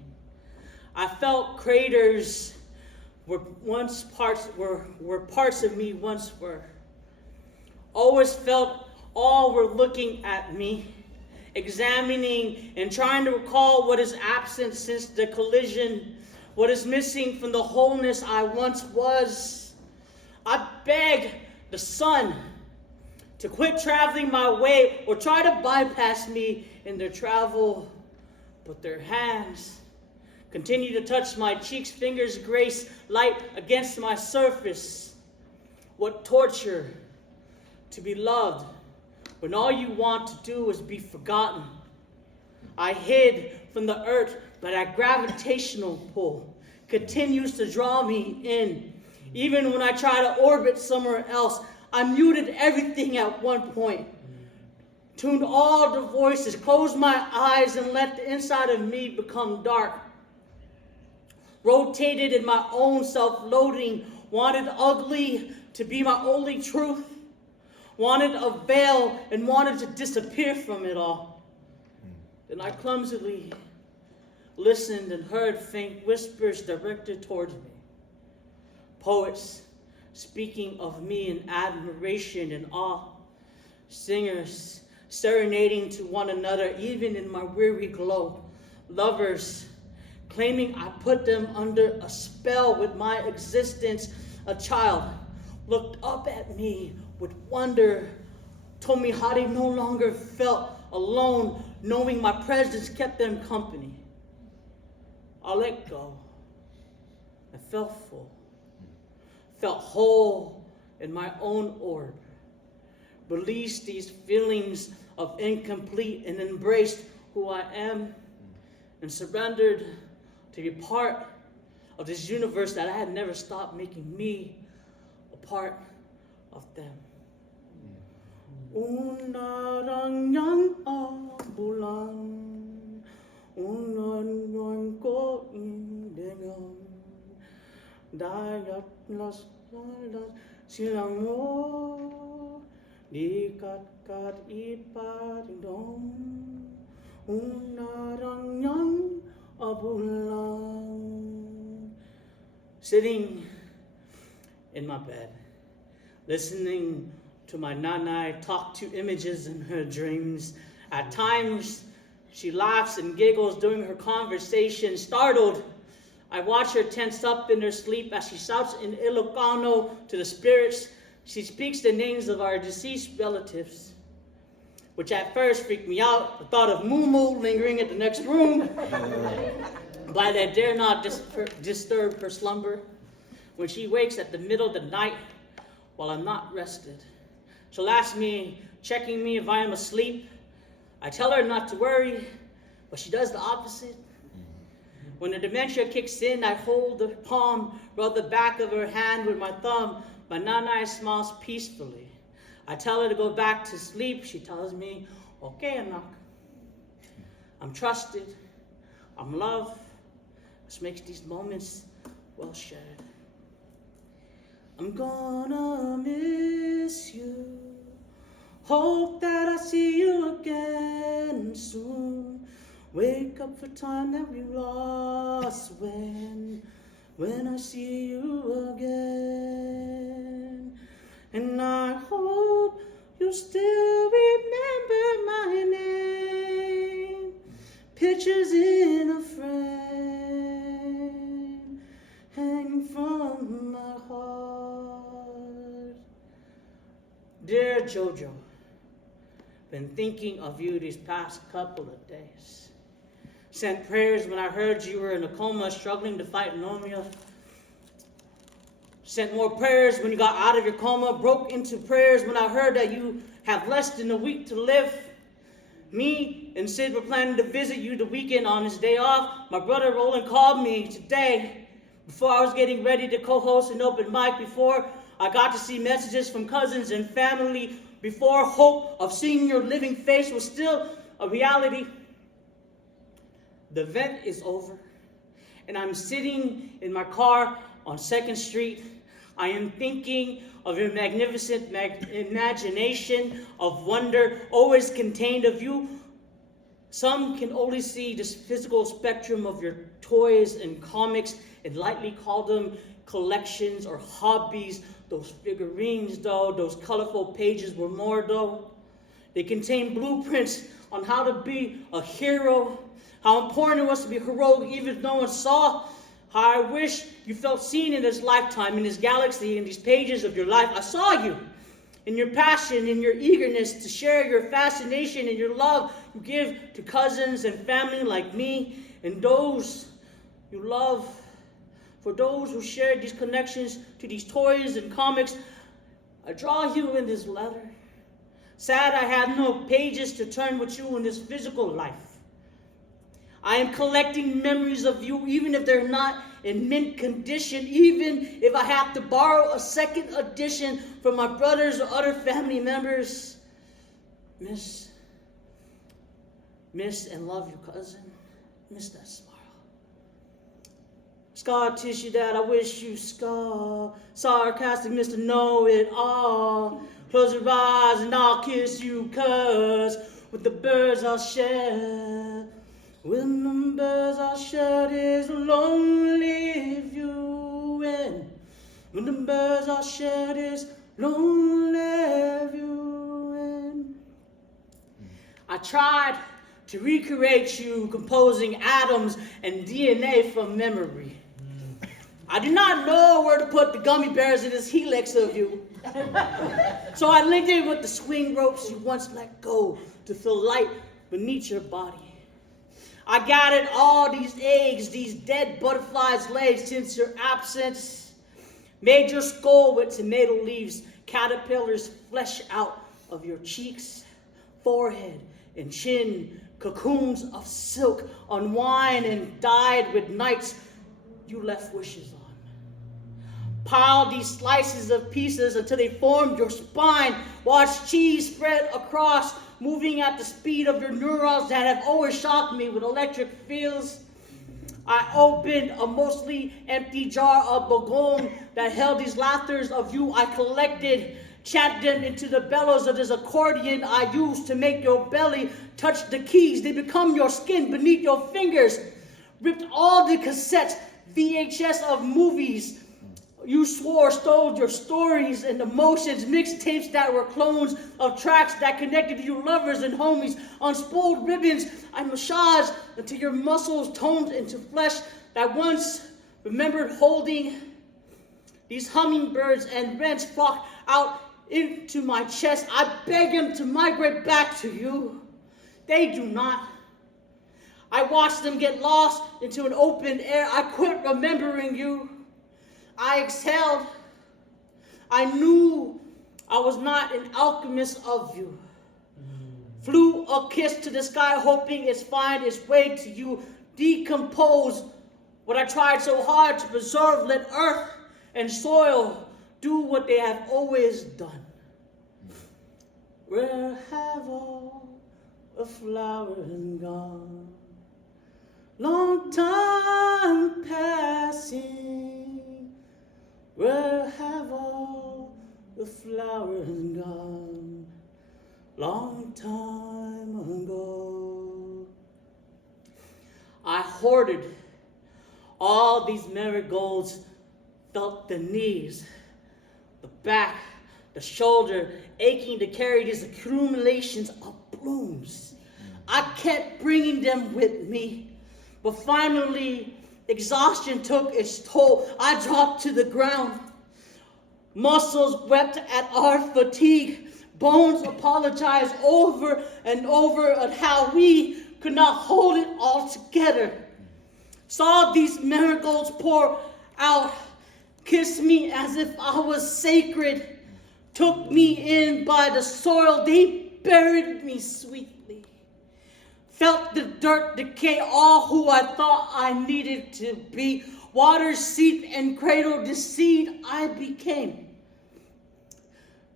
I felt craters were parts of me once were. Always felt all were looking at me, examining and trying to recall what is absent since the collision, what is missing from the wholeness I once was. I begged the sun to quit traveling my way or try to bypass me in their travel, but their hands continue to touch my cheeks, fingers grace light against my surface. What torture to be loved when all you want to do is be forgotten. I hid from the earth, but that gravitational pull continues to draw me in. Even when I try to orbit somewhere else, I muted everything at one point, tuned all the voices, closed my eyes and let the inside of me become dark. Rotated in my own self-loathing, wanted ugly to be my only truth, wanted a veil and wanted to disappear from it all. Then I clumsily listened and heard faint whispers directed towards me. Poets speaking of me in admiration and awe. Singers serenading to one another even in my weary glow. Lovers claiming I put them under a spell with my existence. A child looked up at me with wonder, told me how they no longer felt alone, knowing my presence kept them company. I let go. I felt full, felt whole in my own orb, released these feelings of incomplete and embraced who I am and surrendered to be part of this universe that I had never stopped making me a part of them. Unarangyan abulan, unarangyan ko indengan, dayat las lalas silang mo, di kat iparingdong, unarangyan abulan. Sitting in my bed, listening to my nanay talk to images in her dreams. At times, she laughs and giggles during her conversation. Startled, I watch her tense up in her sleep as she shouts in Ilocano to the spirits. She speaks the names of our deceased relatives, which at first freaked me out. The thought of Mumu lingering at the next room, but I dare not disturb her slumber. When she wakes at the middle of the night while I'm not rested, she'll ask me, checking me if I am asleep. I tell her not to worry, but she does the opposite. When the dementia kicks in, I hold the palm, rub the back of her hand with my thumb. My nanay smiles peacefully. I tell her to go back to sleep. She tells me, okay, anak. I'm trusted. I'm loved. This makes these moments well shared. I'm gonna miss you. Hope that I see you again soon. Wake up for time that we lost when I see you again. And I hope you still remember my name. Pictures in a frame hanging from my heart. Dear Jojo, been thinking of you these past couple of days. Sent prayers when I heard you were in a coma struggling to fight pneumonia. Sent more prayers when you got out of your coma. Broke into prayers when I heard that you have less than a week to live. Me and Sid were planning to visit you the weekend on his day off. My brother Roland called me today before I was getting ready to co-host an open mic, before I got to see messages from cousins and family, before hope of seeing your living face was still a reality. The event is over, and I'm sitting in my car on 2nd Street. I am thinking of your magnificent imagination of wonder always contained of you. Some can only see this physical spectrum of your toys and comics and lightly call them collections or hobbies. Those figurines, though, those colorful pages were more, though. They contain blueprints on how to be a hero, how important it was to be heroic even if no one saw. How I wish you felt seen in this lifetime, in this galaxy, in these pages of your life. I saw you in your passion, in your eagerness to share your fascination and your love you give to cousins and family like me and those you love. For those who shared these connections to these toys and comics, I draw you in this letter. Sad I have no pages to turn with you in this physical life. I am collecting memories of you, even if they're not in mint condition, even if I have to borrow a second edition from my brothers or other family members. Miss and love you, cousin. Miss that smile. Scar tissue that I wish you scar. Sarcastic Mr. Know-It-All. Close your eyes and I'll kiss you, cuz with the birds I'll share. When the birds are shed is lonely view, and when the birds are shed is lonely view, and I tried to recreate you composing atoms and DNA from memory. I do not know where to put the gummy bears in this helix of you. So I linked it with the swing ropes you once let go to feel light beneath your body. I gathered all these eggs, these dead butterflies' legs since your absence. Made your skull with tomato leaves, caterpillars flesh out of your cheeks, forehead, and chin. Cocoons of silk unwind and dyed with nights you left wishes on. Pile these slices of pieces until they formed your spine. Watch cheese spread across, moving at the speed of your neurons that have always shocked me with electric fields. I opened a mostly empty jar of Bourgogne that held these laughters of you I collected, chapped them into the bellows of this accordion I used to make your belly touch the keys. They become your skin beneath your fingers. Ripped all the cassettes, VHS of movies you swore stole your stories and emotions, mixtapes that were clones of tracks that connected you lovers and homies. Unspooled ribbons I massaged until your muscles toned into flesh that once remembered holding. These hummingbirds and wrens flocked out into my chest. I beg them to migrate back to you. They do not. I watched them get lost into an open air. I quit remembering you. I exhaled. I knew I was not an alchemist of you. Flew a kiss to the sky, hoping it's find its way to you. Decompose what I tried so hard to preserve. Let earth and soil do what they have always done. Where have all the flowers gone? Long time passing. Where have all the flowers gone long time ago. I hoarded all these marigolds, felt the knees, the back, the shoulder aching to carry these accumulations of blooms. I kept bringing them with me, but finally exhaustion took its toll. I dropped to the ground. Muscles wept at our fatigue. Bones apologized over and over at how we could not hold it all together. Saw these marigolds pour out, kissed me as if I was sacred, took me in by the soil, they buried me sweetly. Felt the dirt decay all who I thought I needed to be. Water seeped and cradled the seed I became.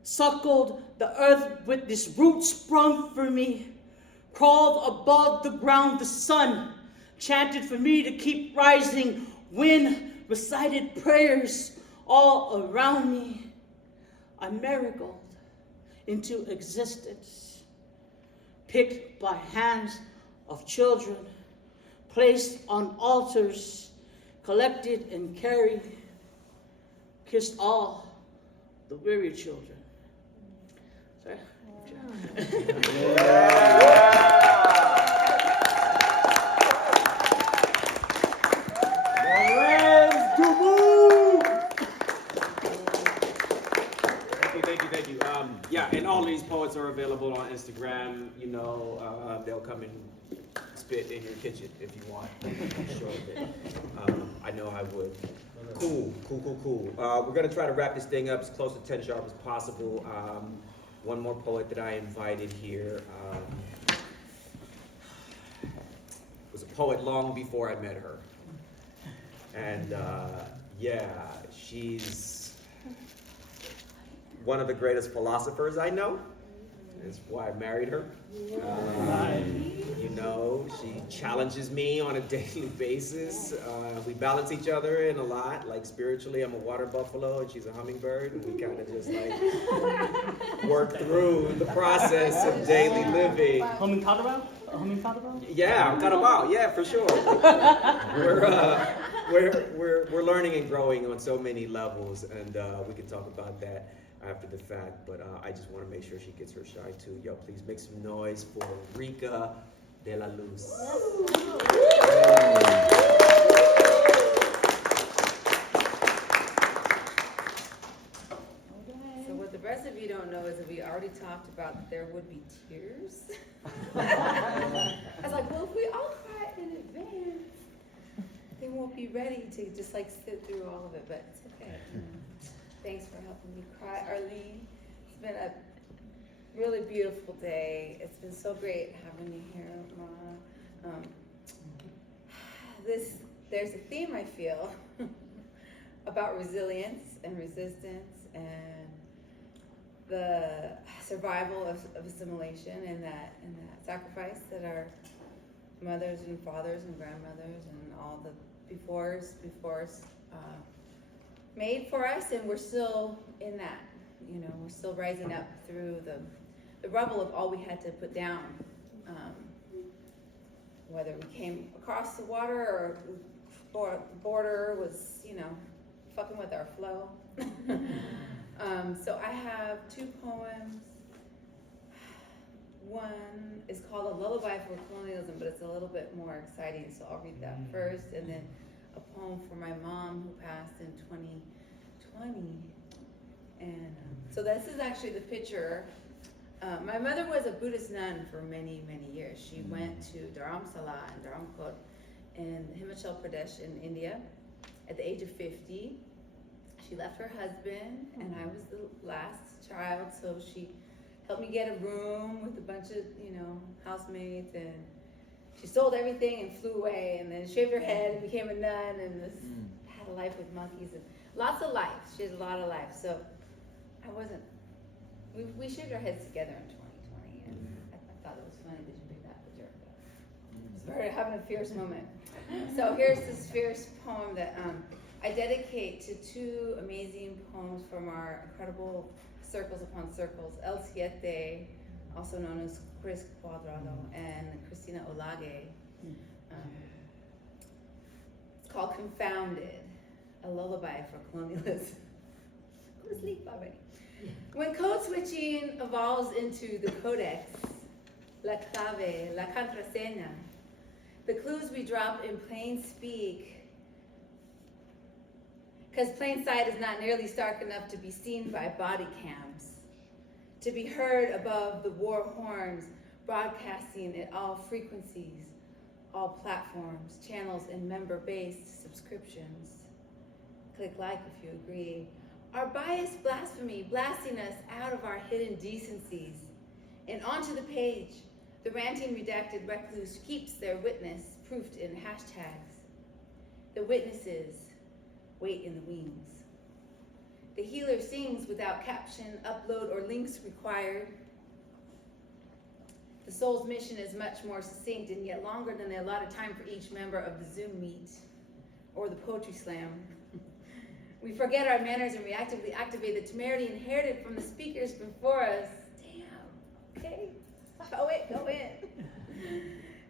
Suckled the earth with this root sprung for me. Crawled above the ground, the sun chanted for me to keep rising. Wind recited prayers all around me. I marigold into existence, picked by hands of children, placed on altars, collected and carried, kissed all the weary children. Sorry. Thank you. Yeah, and all these poets are available on Instagram. You know, they'll come and spit in your kitchen if you want. I'm sure of it. I know I would. Cool. We're gonna try to wrap this thing up as close to 10 sharp as possible. One more poet that I invited here was a poet long before I met her. And yeah, she's one of the greatest philosophers I know. That's why I married her. You know, she challenges me on a daily basis. We balance each other in a lot. Like spiritually, I'm a water buffalo and she's a hummingbird, and we kind of just like work through the process of daily living. Hummingbird? Yeah, I'm carabao. Yeah, for sure. We're learning and growing on so many levels, and we can talk about that after the fact, but I just want to make sure she gets her shine too. Yo, please make some noise for Rica de la Luz. So what the rest of you don't know is that we already talked about that there would be tears. I was like, well, if we all cry in advance, they won't be ready to just like sit through all of it, but it's okay. Thanks for helping me cry, Arlene. It's been a really beautiful day. It's been so great having you here, Mama. There's a theme I feel about resilience and resistance and the survival of assimilation and that sacrifice that our mothers and fathers and grandmothers and all the befores made for us, and we're still in that. You know, we're still rising up through the rubble of all we had to put down. Whether we came across the water or the border was, you know, fucking with our flow. So I have two poems. One is called A Lullaby for Colonialism, but it's a little bit more exciting, so I'll read that first, and then a poem for my mom who passed in 2020. And so this is actually the picture. My mother was a Buddhist nun for many, many years. She went to Dharamsala and Dharamkot in Himachal Pradesh in India at the age of 50. She left her husband, and I was the last child, so she helped me get a room with a bunch of, you know, housemates, and she sold everything and flew away, and then shaved her head and became a nun, and had a life with monkeys and lots of life. She had a lot of life. So I wasn't. We shaved our heads together in 2020, and I thought it was funny that you picked that picture. Started having a fierce moment. So here's this fierce poem that I dedicate to two amazing poems from our incredible Circles Upon Circles, El Siete, also known as Chris Cuadrado, and Christina Olage. It's called Confounded, a lullaby for colonialism. Go to sleep already. When code switching evolves into the codex, la clave, la contraseña, the clues we drop in plain speak, because plain sight is not nearly stark enough to be seen by body cams, to be heard above the war horns broadcasting at all frequencies, all platforms, channels, and member-based subscriptions. Click like if you agree. Our biased blasphemy blasting us out of our hidden decencies. And onto the page, the ranting redacted recluse keeps their witness proofed in hashtags. The witnesses wait in the wings. The healer sings without caption, upload, or links required. The soul's mission is much more succinct and yet longer than the allotted time for each member of the Zoom meet or the poetry slam. We forget our manners and reactively activate the temerity inherited from the speakers before us. Damn, okay, go in.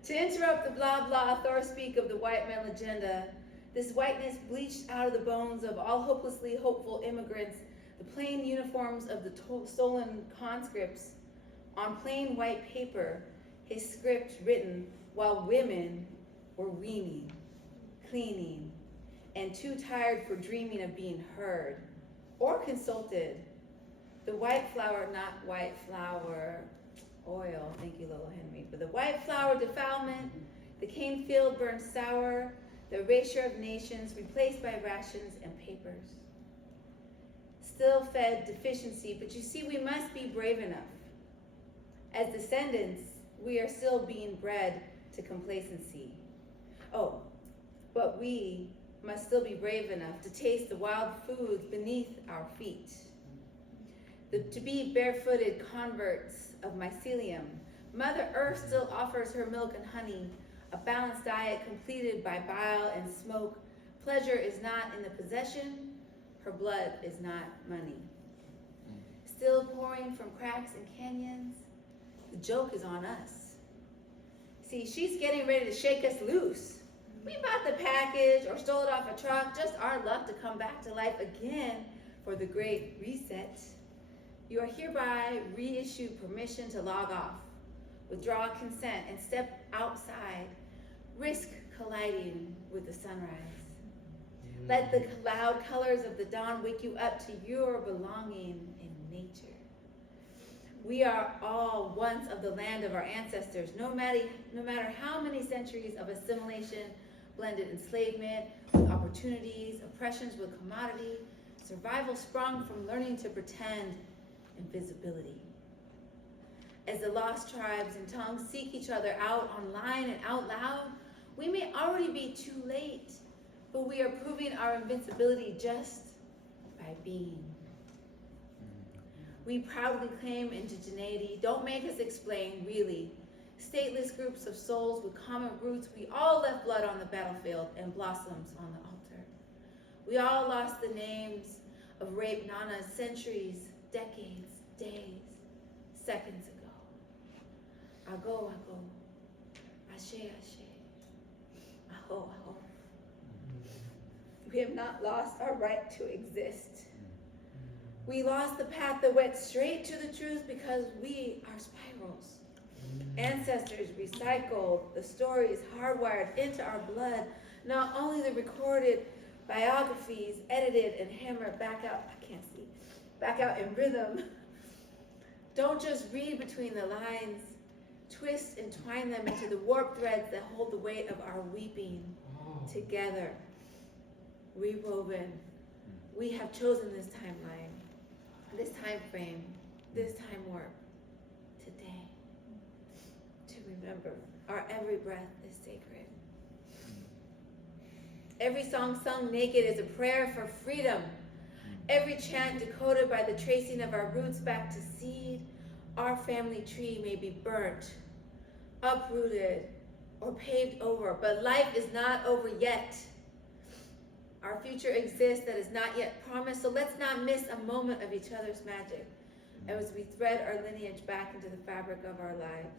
To interrupt the blah blah author speak of the white male agenda, this whiteness bleached out of the bones of all hopelessly hopeful immigrants, the plain uniforms of the stolen conscripts, on plain white paper, his script written while women were weaning, cleaning, and too tired for dreaming of being heard or consulted. The white flower, not white flower oil, thank you, Lola Henry, but the white flower defilement, the cane field burned sour, the erasure of nations replaced by rations and papers. Still fed deficiency, but you see, we must be brave enough. As descendants, we are still being bred to complacency. Oh, but we must still be brave enough to taste the wild foods beneath our feet. To be barefooted converts of mycelium, Mother Earth still offers her milk and honey, a balanced diet completed by bile and smoke. Pleasure is not in the possession, her blood is not money. Still pouring from cracks and canyons, the joke is on us. See, she's getting ready to shake us loose. We bought the package or stole it off a truck, just our luck to come back to life again for the great reset. You are hereby reissued permission to log off, withdraw consent, and step outside. Risk colliding with the sunrise. Let the loud colors of the dawn wake you up to your belonging in nature. We are all once of the land of our ancestors, no matter how many centuries of assimilation, blended enslavement with opportunities, oppressions with commodity, survival sprung from learning to pretend invisibility. As the lost tribes and tongues seek each other out online and out loud, we may already be too late, but we are proving our invincibility just by being. We proudly claim indigeneity. Don't make us explain, really. Stateless groups of souls with common roots, we all left blood on the battlefield and blossoms on the altar. We all lost the names of rape nanas centuries, decades, days, seconds ago. Ago, ago, ashe, ashe, aho, aho. We have not lost our right to exist. We lost the path that went straight to the truth because we are spirals. Ancestors recycled the stories hardwired into our blood, not only the recorded biographies, edited and hammered back out, back out in rhythm. Don't just read between the lines, twist and twine them into the warp threads that hold the weight of our weeping together. Rewoven. We have chosen this timeline, this time frame, this time warp, today, to remember our every breath is sacred. Every song sung naked is a prayer for freedom. Every chant decoded by the tracing of our roots back to seed. Our family tree may be burnt, uprooted, or paved over, but life is not over yet. Our future exists that is not yet promised, so let's not miss a moment of each other's magic as we thread our lineage back into the fabric of our lives.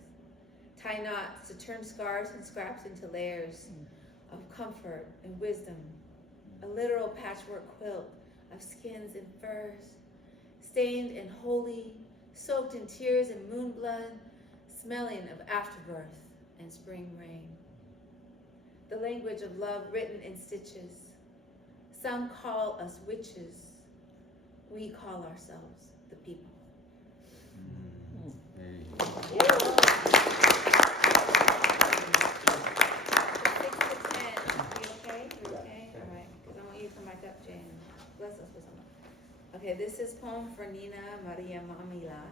Tie knots to turn scars and scraps into layers of comfort and wisdom. A literal patchwork quilt of skins and furs, stained and holy, soaked in tears and moon blood, smelling of afterbirth and spring rain. The language of love written in stitches. Some call us witches. We call ourselves the people. Hey. 6 to 10. You okay? You okay? All right. Because I want you to come back up, Jane. Bless us with something. Okay, this is poem for Nina Maria Mamila.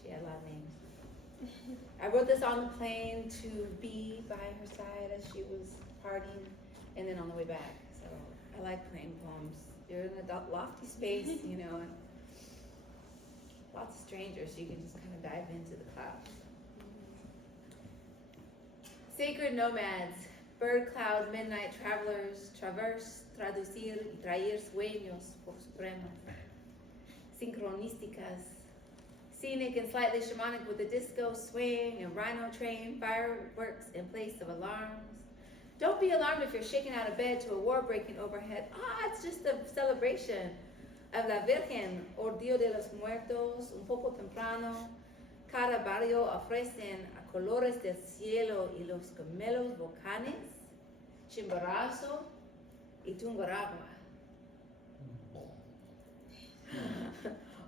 She had a lot of names. I wrote this on the plane to be by her side as she was partying, and then on the way back. So I like plane poems. You're in a lofty space, you know, and lots of strangers, so you can just kind of dive into the clouds. Sacred nomads, bird cloud midnight travelers, traverse, traducir y traer sueños por supremas. Sincronísticas, scenic and slightly shamanic with a disco swing and rhino train, fireworks in place of alarms. Don't be alarmed if you're shaken out of bed to a war breaking overhead. It's just a celebration of la Virgen, or Dia de los Muertos, un poco temprano. Cada barrio ofrecen a colores del cielo y los gemelos volcanes, Chimborazo y Tungurahua.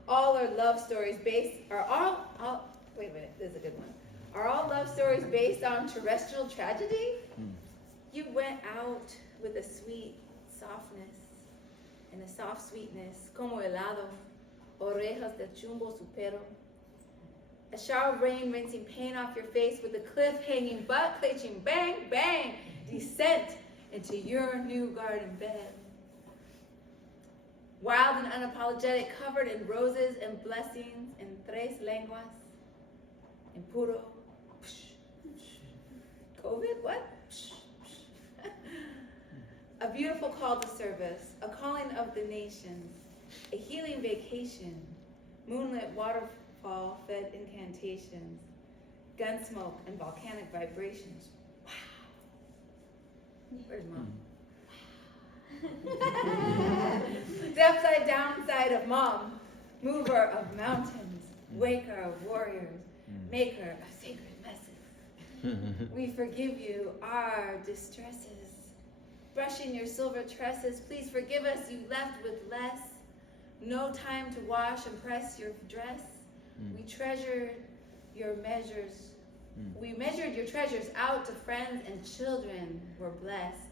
All are love stories based, are all, wait a minute, this is a good one. Are all love stories based on terrestrial tragedy? You went out with a sweet softness and a soft sweetness, como helado, orejas de chumbo supero. A shower of rain rinsing pain off your face with a cliff hanging butt clenching bang, bang, descent into your new garden bed. Wild and unapologetic, covered in roses and blessings in tres lenguas, in puro, COVID, what? A beautiful call to service, a calling of the nations, a healing vacation, moonlit waterfall fed incantations, gunsmoke and volcanic vibrations. Wow. Where's Mom? The upside down side of Mom, mover of mountains, waker of warriors, maker of sacred messes. We forgive you our distresses. Brushing your silver tresses, please forgive us, you left with less. No time to wash and press your dress. We treasured your measures. We measured your treasures out to friends and children were blessed.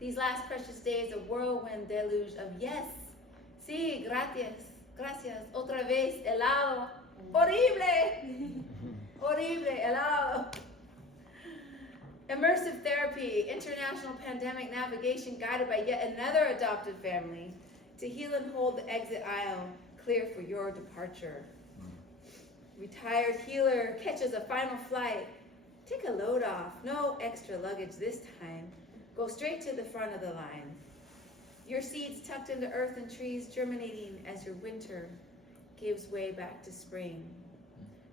These last precious days, a whirlwind deluge of yes. Sí, gracias, gracias, otra vez, helado. Horrible! Horrible, helado. Immersive therapy, international pandemic navigation guided by yet another adopted family to heal and hold the exit aisle clear for your departure. Retired healer catches a final flight. Take a load off, no extra luggage this time. Go straight to the front of the line. Your seeds tucked into earth and trees germinating as your winter gives way back to spring.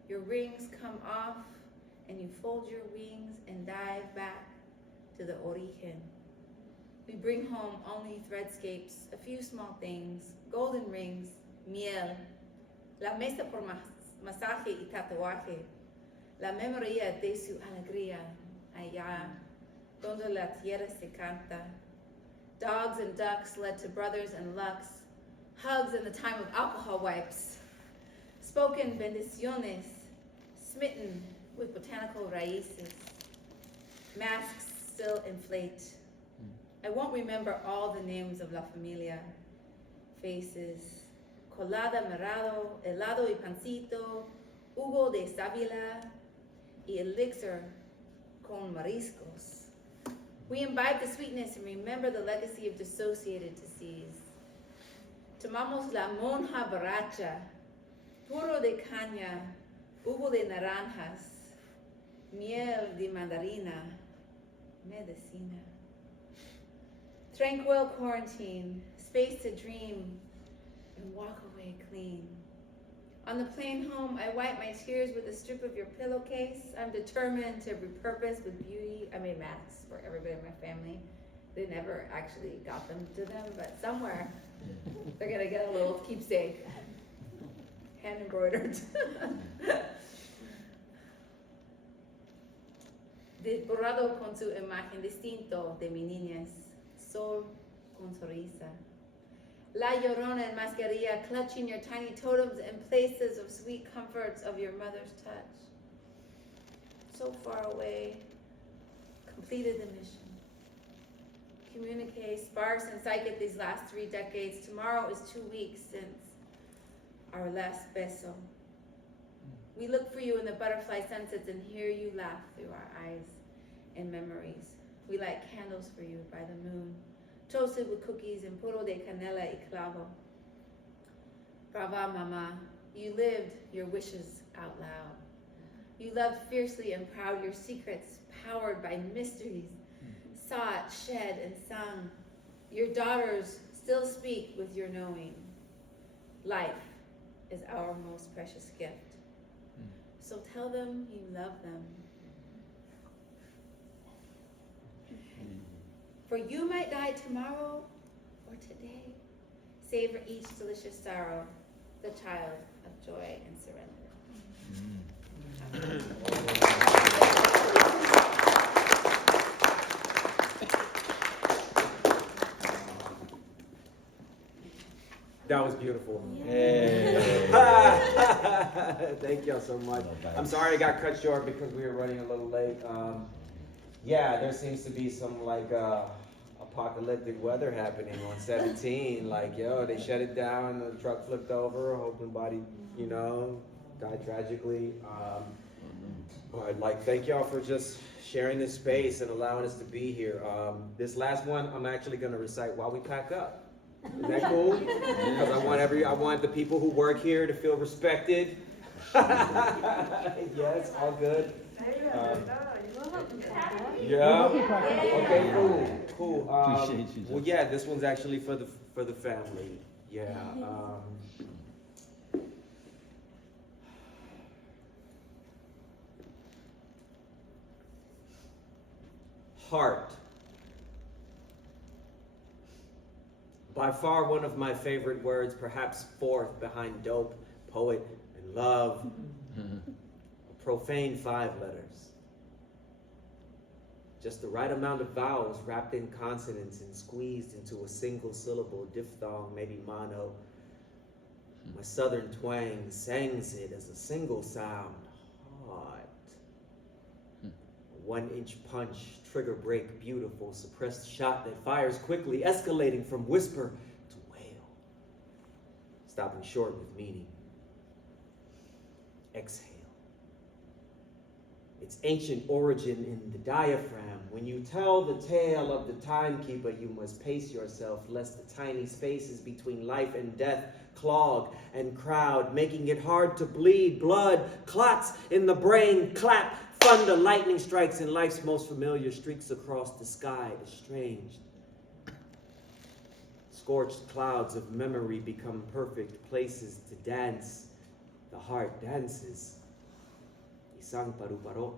Your rings come off and you fold your wings and dive back to the origen. We bring home only threadscapes, a few small things, golden rings, miel, la mesa por masaje y tatuaje, la memoria de su alegría allá donde la tierra se canta. Dogs and ducks led to brothers and lucks, hugs in the time of alcohol wipes, spoken bendiciones, smitten with botanical raíces. Masks still inflate. I won't remember all the names of La Familia. Faces, colada morado, helado y pancito, Hugo de Savila, y elixir con mariscos. We imbibe the sweetness and remember the legacy of dissociated disease. Tomamos la monja borracha, puro de caña, Hugo de naranjas, miel de mandarina, medicina. Tranquil quarantine, space to dream and walk away clean. On the plane home, I wipe my tears with a strip of your pillowcase. I'm determined to repurpose with beauty. I made masks for everybody in my family. They never actually got them to them, but somewhere they're gonna get a little keepsake, hand embroidered. Borrado con su imagen distinto de mi niñez, sol con sonrisa. La Llorona and Mascarilla clutching your tiny totems in places of sweet comforts of your mother's touch. So far away, completed the mission. Communique sparse and psychic these last 3 decades. Tomorrow is 2 weeks since our last beso. We look for you in the butterfly sunsets and hear you laugh through our eyes and memories. We light candles for you by the moon, toasted with cookies and puro de canela y clavo. Brava mama, you lived your wishes out loud. You loved fiercely and proud, your secrets powered by mysteries, sought, shed, and sung. Your daughters still speak with your knowing. Life is our most precious gift. So tell them you love them. For you might die tomorrow or today. Savor each delicious sorrow, the child of joy and surrender. That was beautiful. Hey. Thank y'all so much. I'm sorry I got cut short because we were running a little late. Yeah, there seems to be some like apocalyptic weather happening on 17. Like, yo, they shut it down, the truck flipped over, Hope body, you know, died tragically. But like, thank y'all for just sharing this space and allowing us to be here. This last one, I'm actually gonna recite while we pack up. Is that cool? Because I want the people who work here to feel respected. Yes, all good. Yeah. Okay, cool. Well, yeah, this one's actually for the family. Yeah. Heart. By far one of my favorite words, perhaps fourth behind dope, poet, and love. A profane 5 letters. Just the right amount of vowels wrapped in consonants and squeezed into a single syllable, diphthong, maybe mono. My southern twang sings it as a single sound, heart. A 1-inch punch, trigger break, beautiful, suppressed shot that fires quickly, escalating from whisper to wail, stopping short with meaning. Exhale. Its ancient origin in the diaphragm. When you tell the tale of the timekeeper, you must pace yourself, lest the tiny spaces between life and death clog and crowd, making it hard to bleed. Blood clots in the brain, clap, thunder, lightning strikes, and life's most familiar streaks across the sky, estranged. Scorched clouds of memory become perfect places to dance. The heart dances. Isang paru-paro.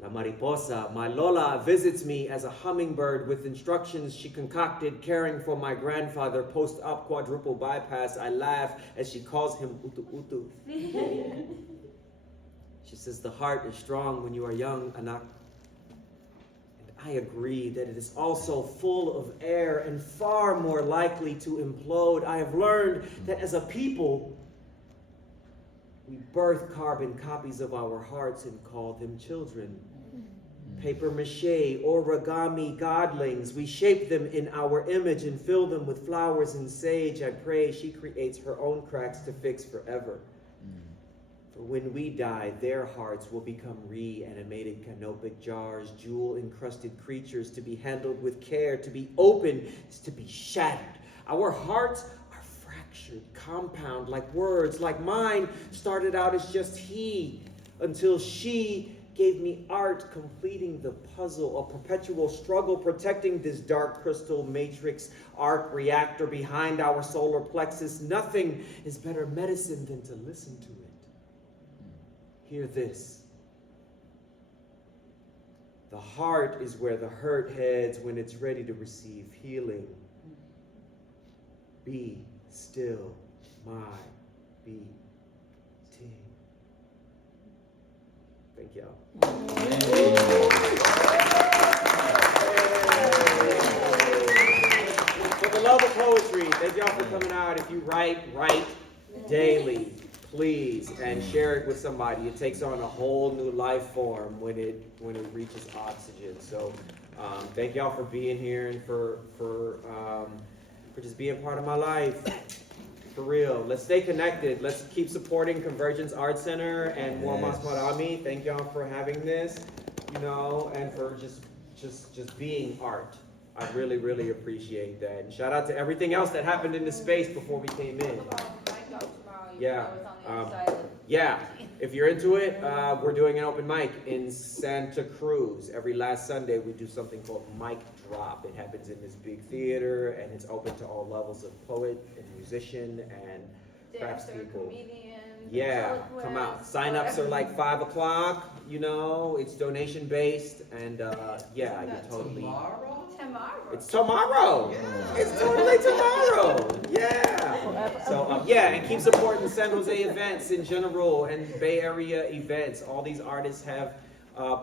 La mariposa, my Lola, visits me as a hummingbird with instructions she concocted, caring for my grandfather post-op quadruple bypass. I laugh as she calls him utu-utu. She says the heart is strong when you are young, anak. And I agree that it is also full of air and far more likely to implode. I have learned that as a people, we birth carbon copies of our hearts and call them children. Paper mache, origami godlings. We shape them in our image and fill them with flowers and sage. I pray she creates her own cracks to fix forever. For when we die, their hearts will become reanimated canopic jars, jewel-encrusted creatures to be handled with care. To be open is to be shattered. Our hearts are fractured, compound, like words, like mine started out as just he, until she gave me art completing the puzzle, a perpetual struggle protecting this dark crystal matrix arc reactor behind our solar plexus. Nothing is better medicine than to listen to it. Hear this. The heart is where the hurt heads when it's ready to receive healing. Be still, my beating. Thank y'all. For the love of poetry, thank y'all for coming out. If you write daily, please, and share it with somebody. It takes on a whole new life form when it reaches oxygen. So thank y'all for being here and for just being part of my life. For real. Let's stay connected. Let's keep supporting Convergence Art Center and Muamas Marami. Thank y'all for having this, you know, and for just being art. I really, really appreciate that. And shout out to everything else that happened in the space before we came in. Yeah. Yeah. If you're into it, we're doing an open mic in Santa Cruz. Every last Sunday, we do something called Mic Drop. It happens in this big theater, and it's open to all levels of poet and musician and crafts people. Yeah, come out. Sign-ups are like 5 o'clock, you know, it's donation based, and yeah, you totally. Tomorrow. It's tomorrow. Yeah. It's totally tomorrow. Yeah. So yeah, and keep supporting the San Jose events in general and Bay Area events. All these artists have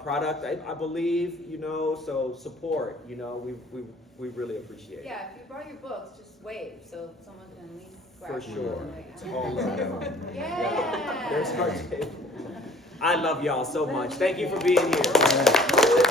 product, I believe, you know. So support. You know, we really appreciate it. Yeah, if you brought your books, just wave so someone can at least grab For one. sure. Like, It's all love. yeah. There's our table. I love y'all so much. Thank you for being here.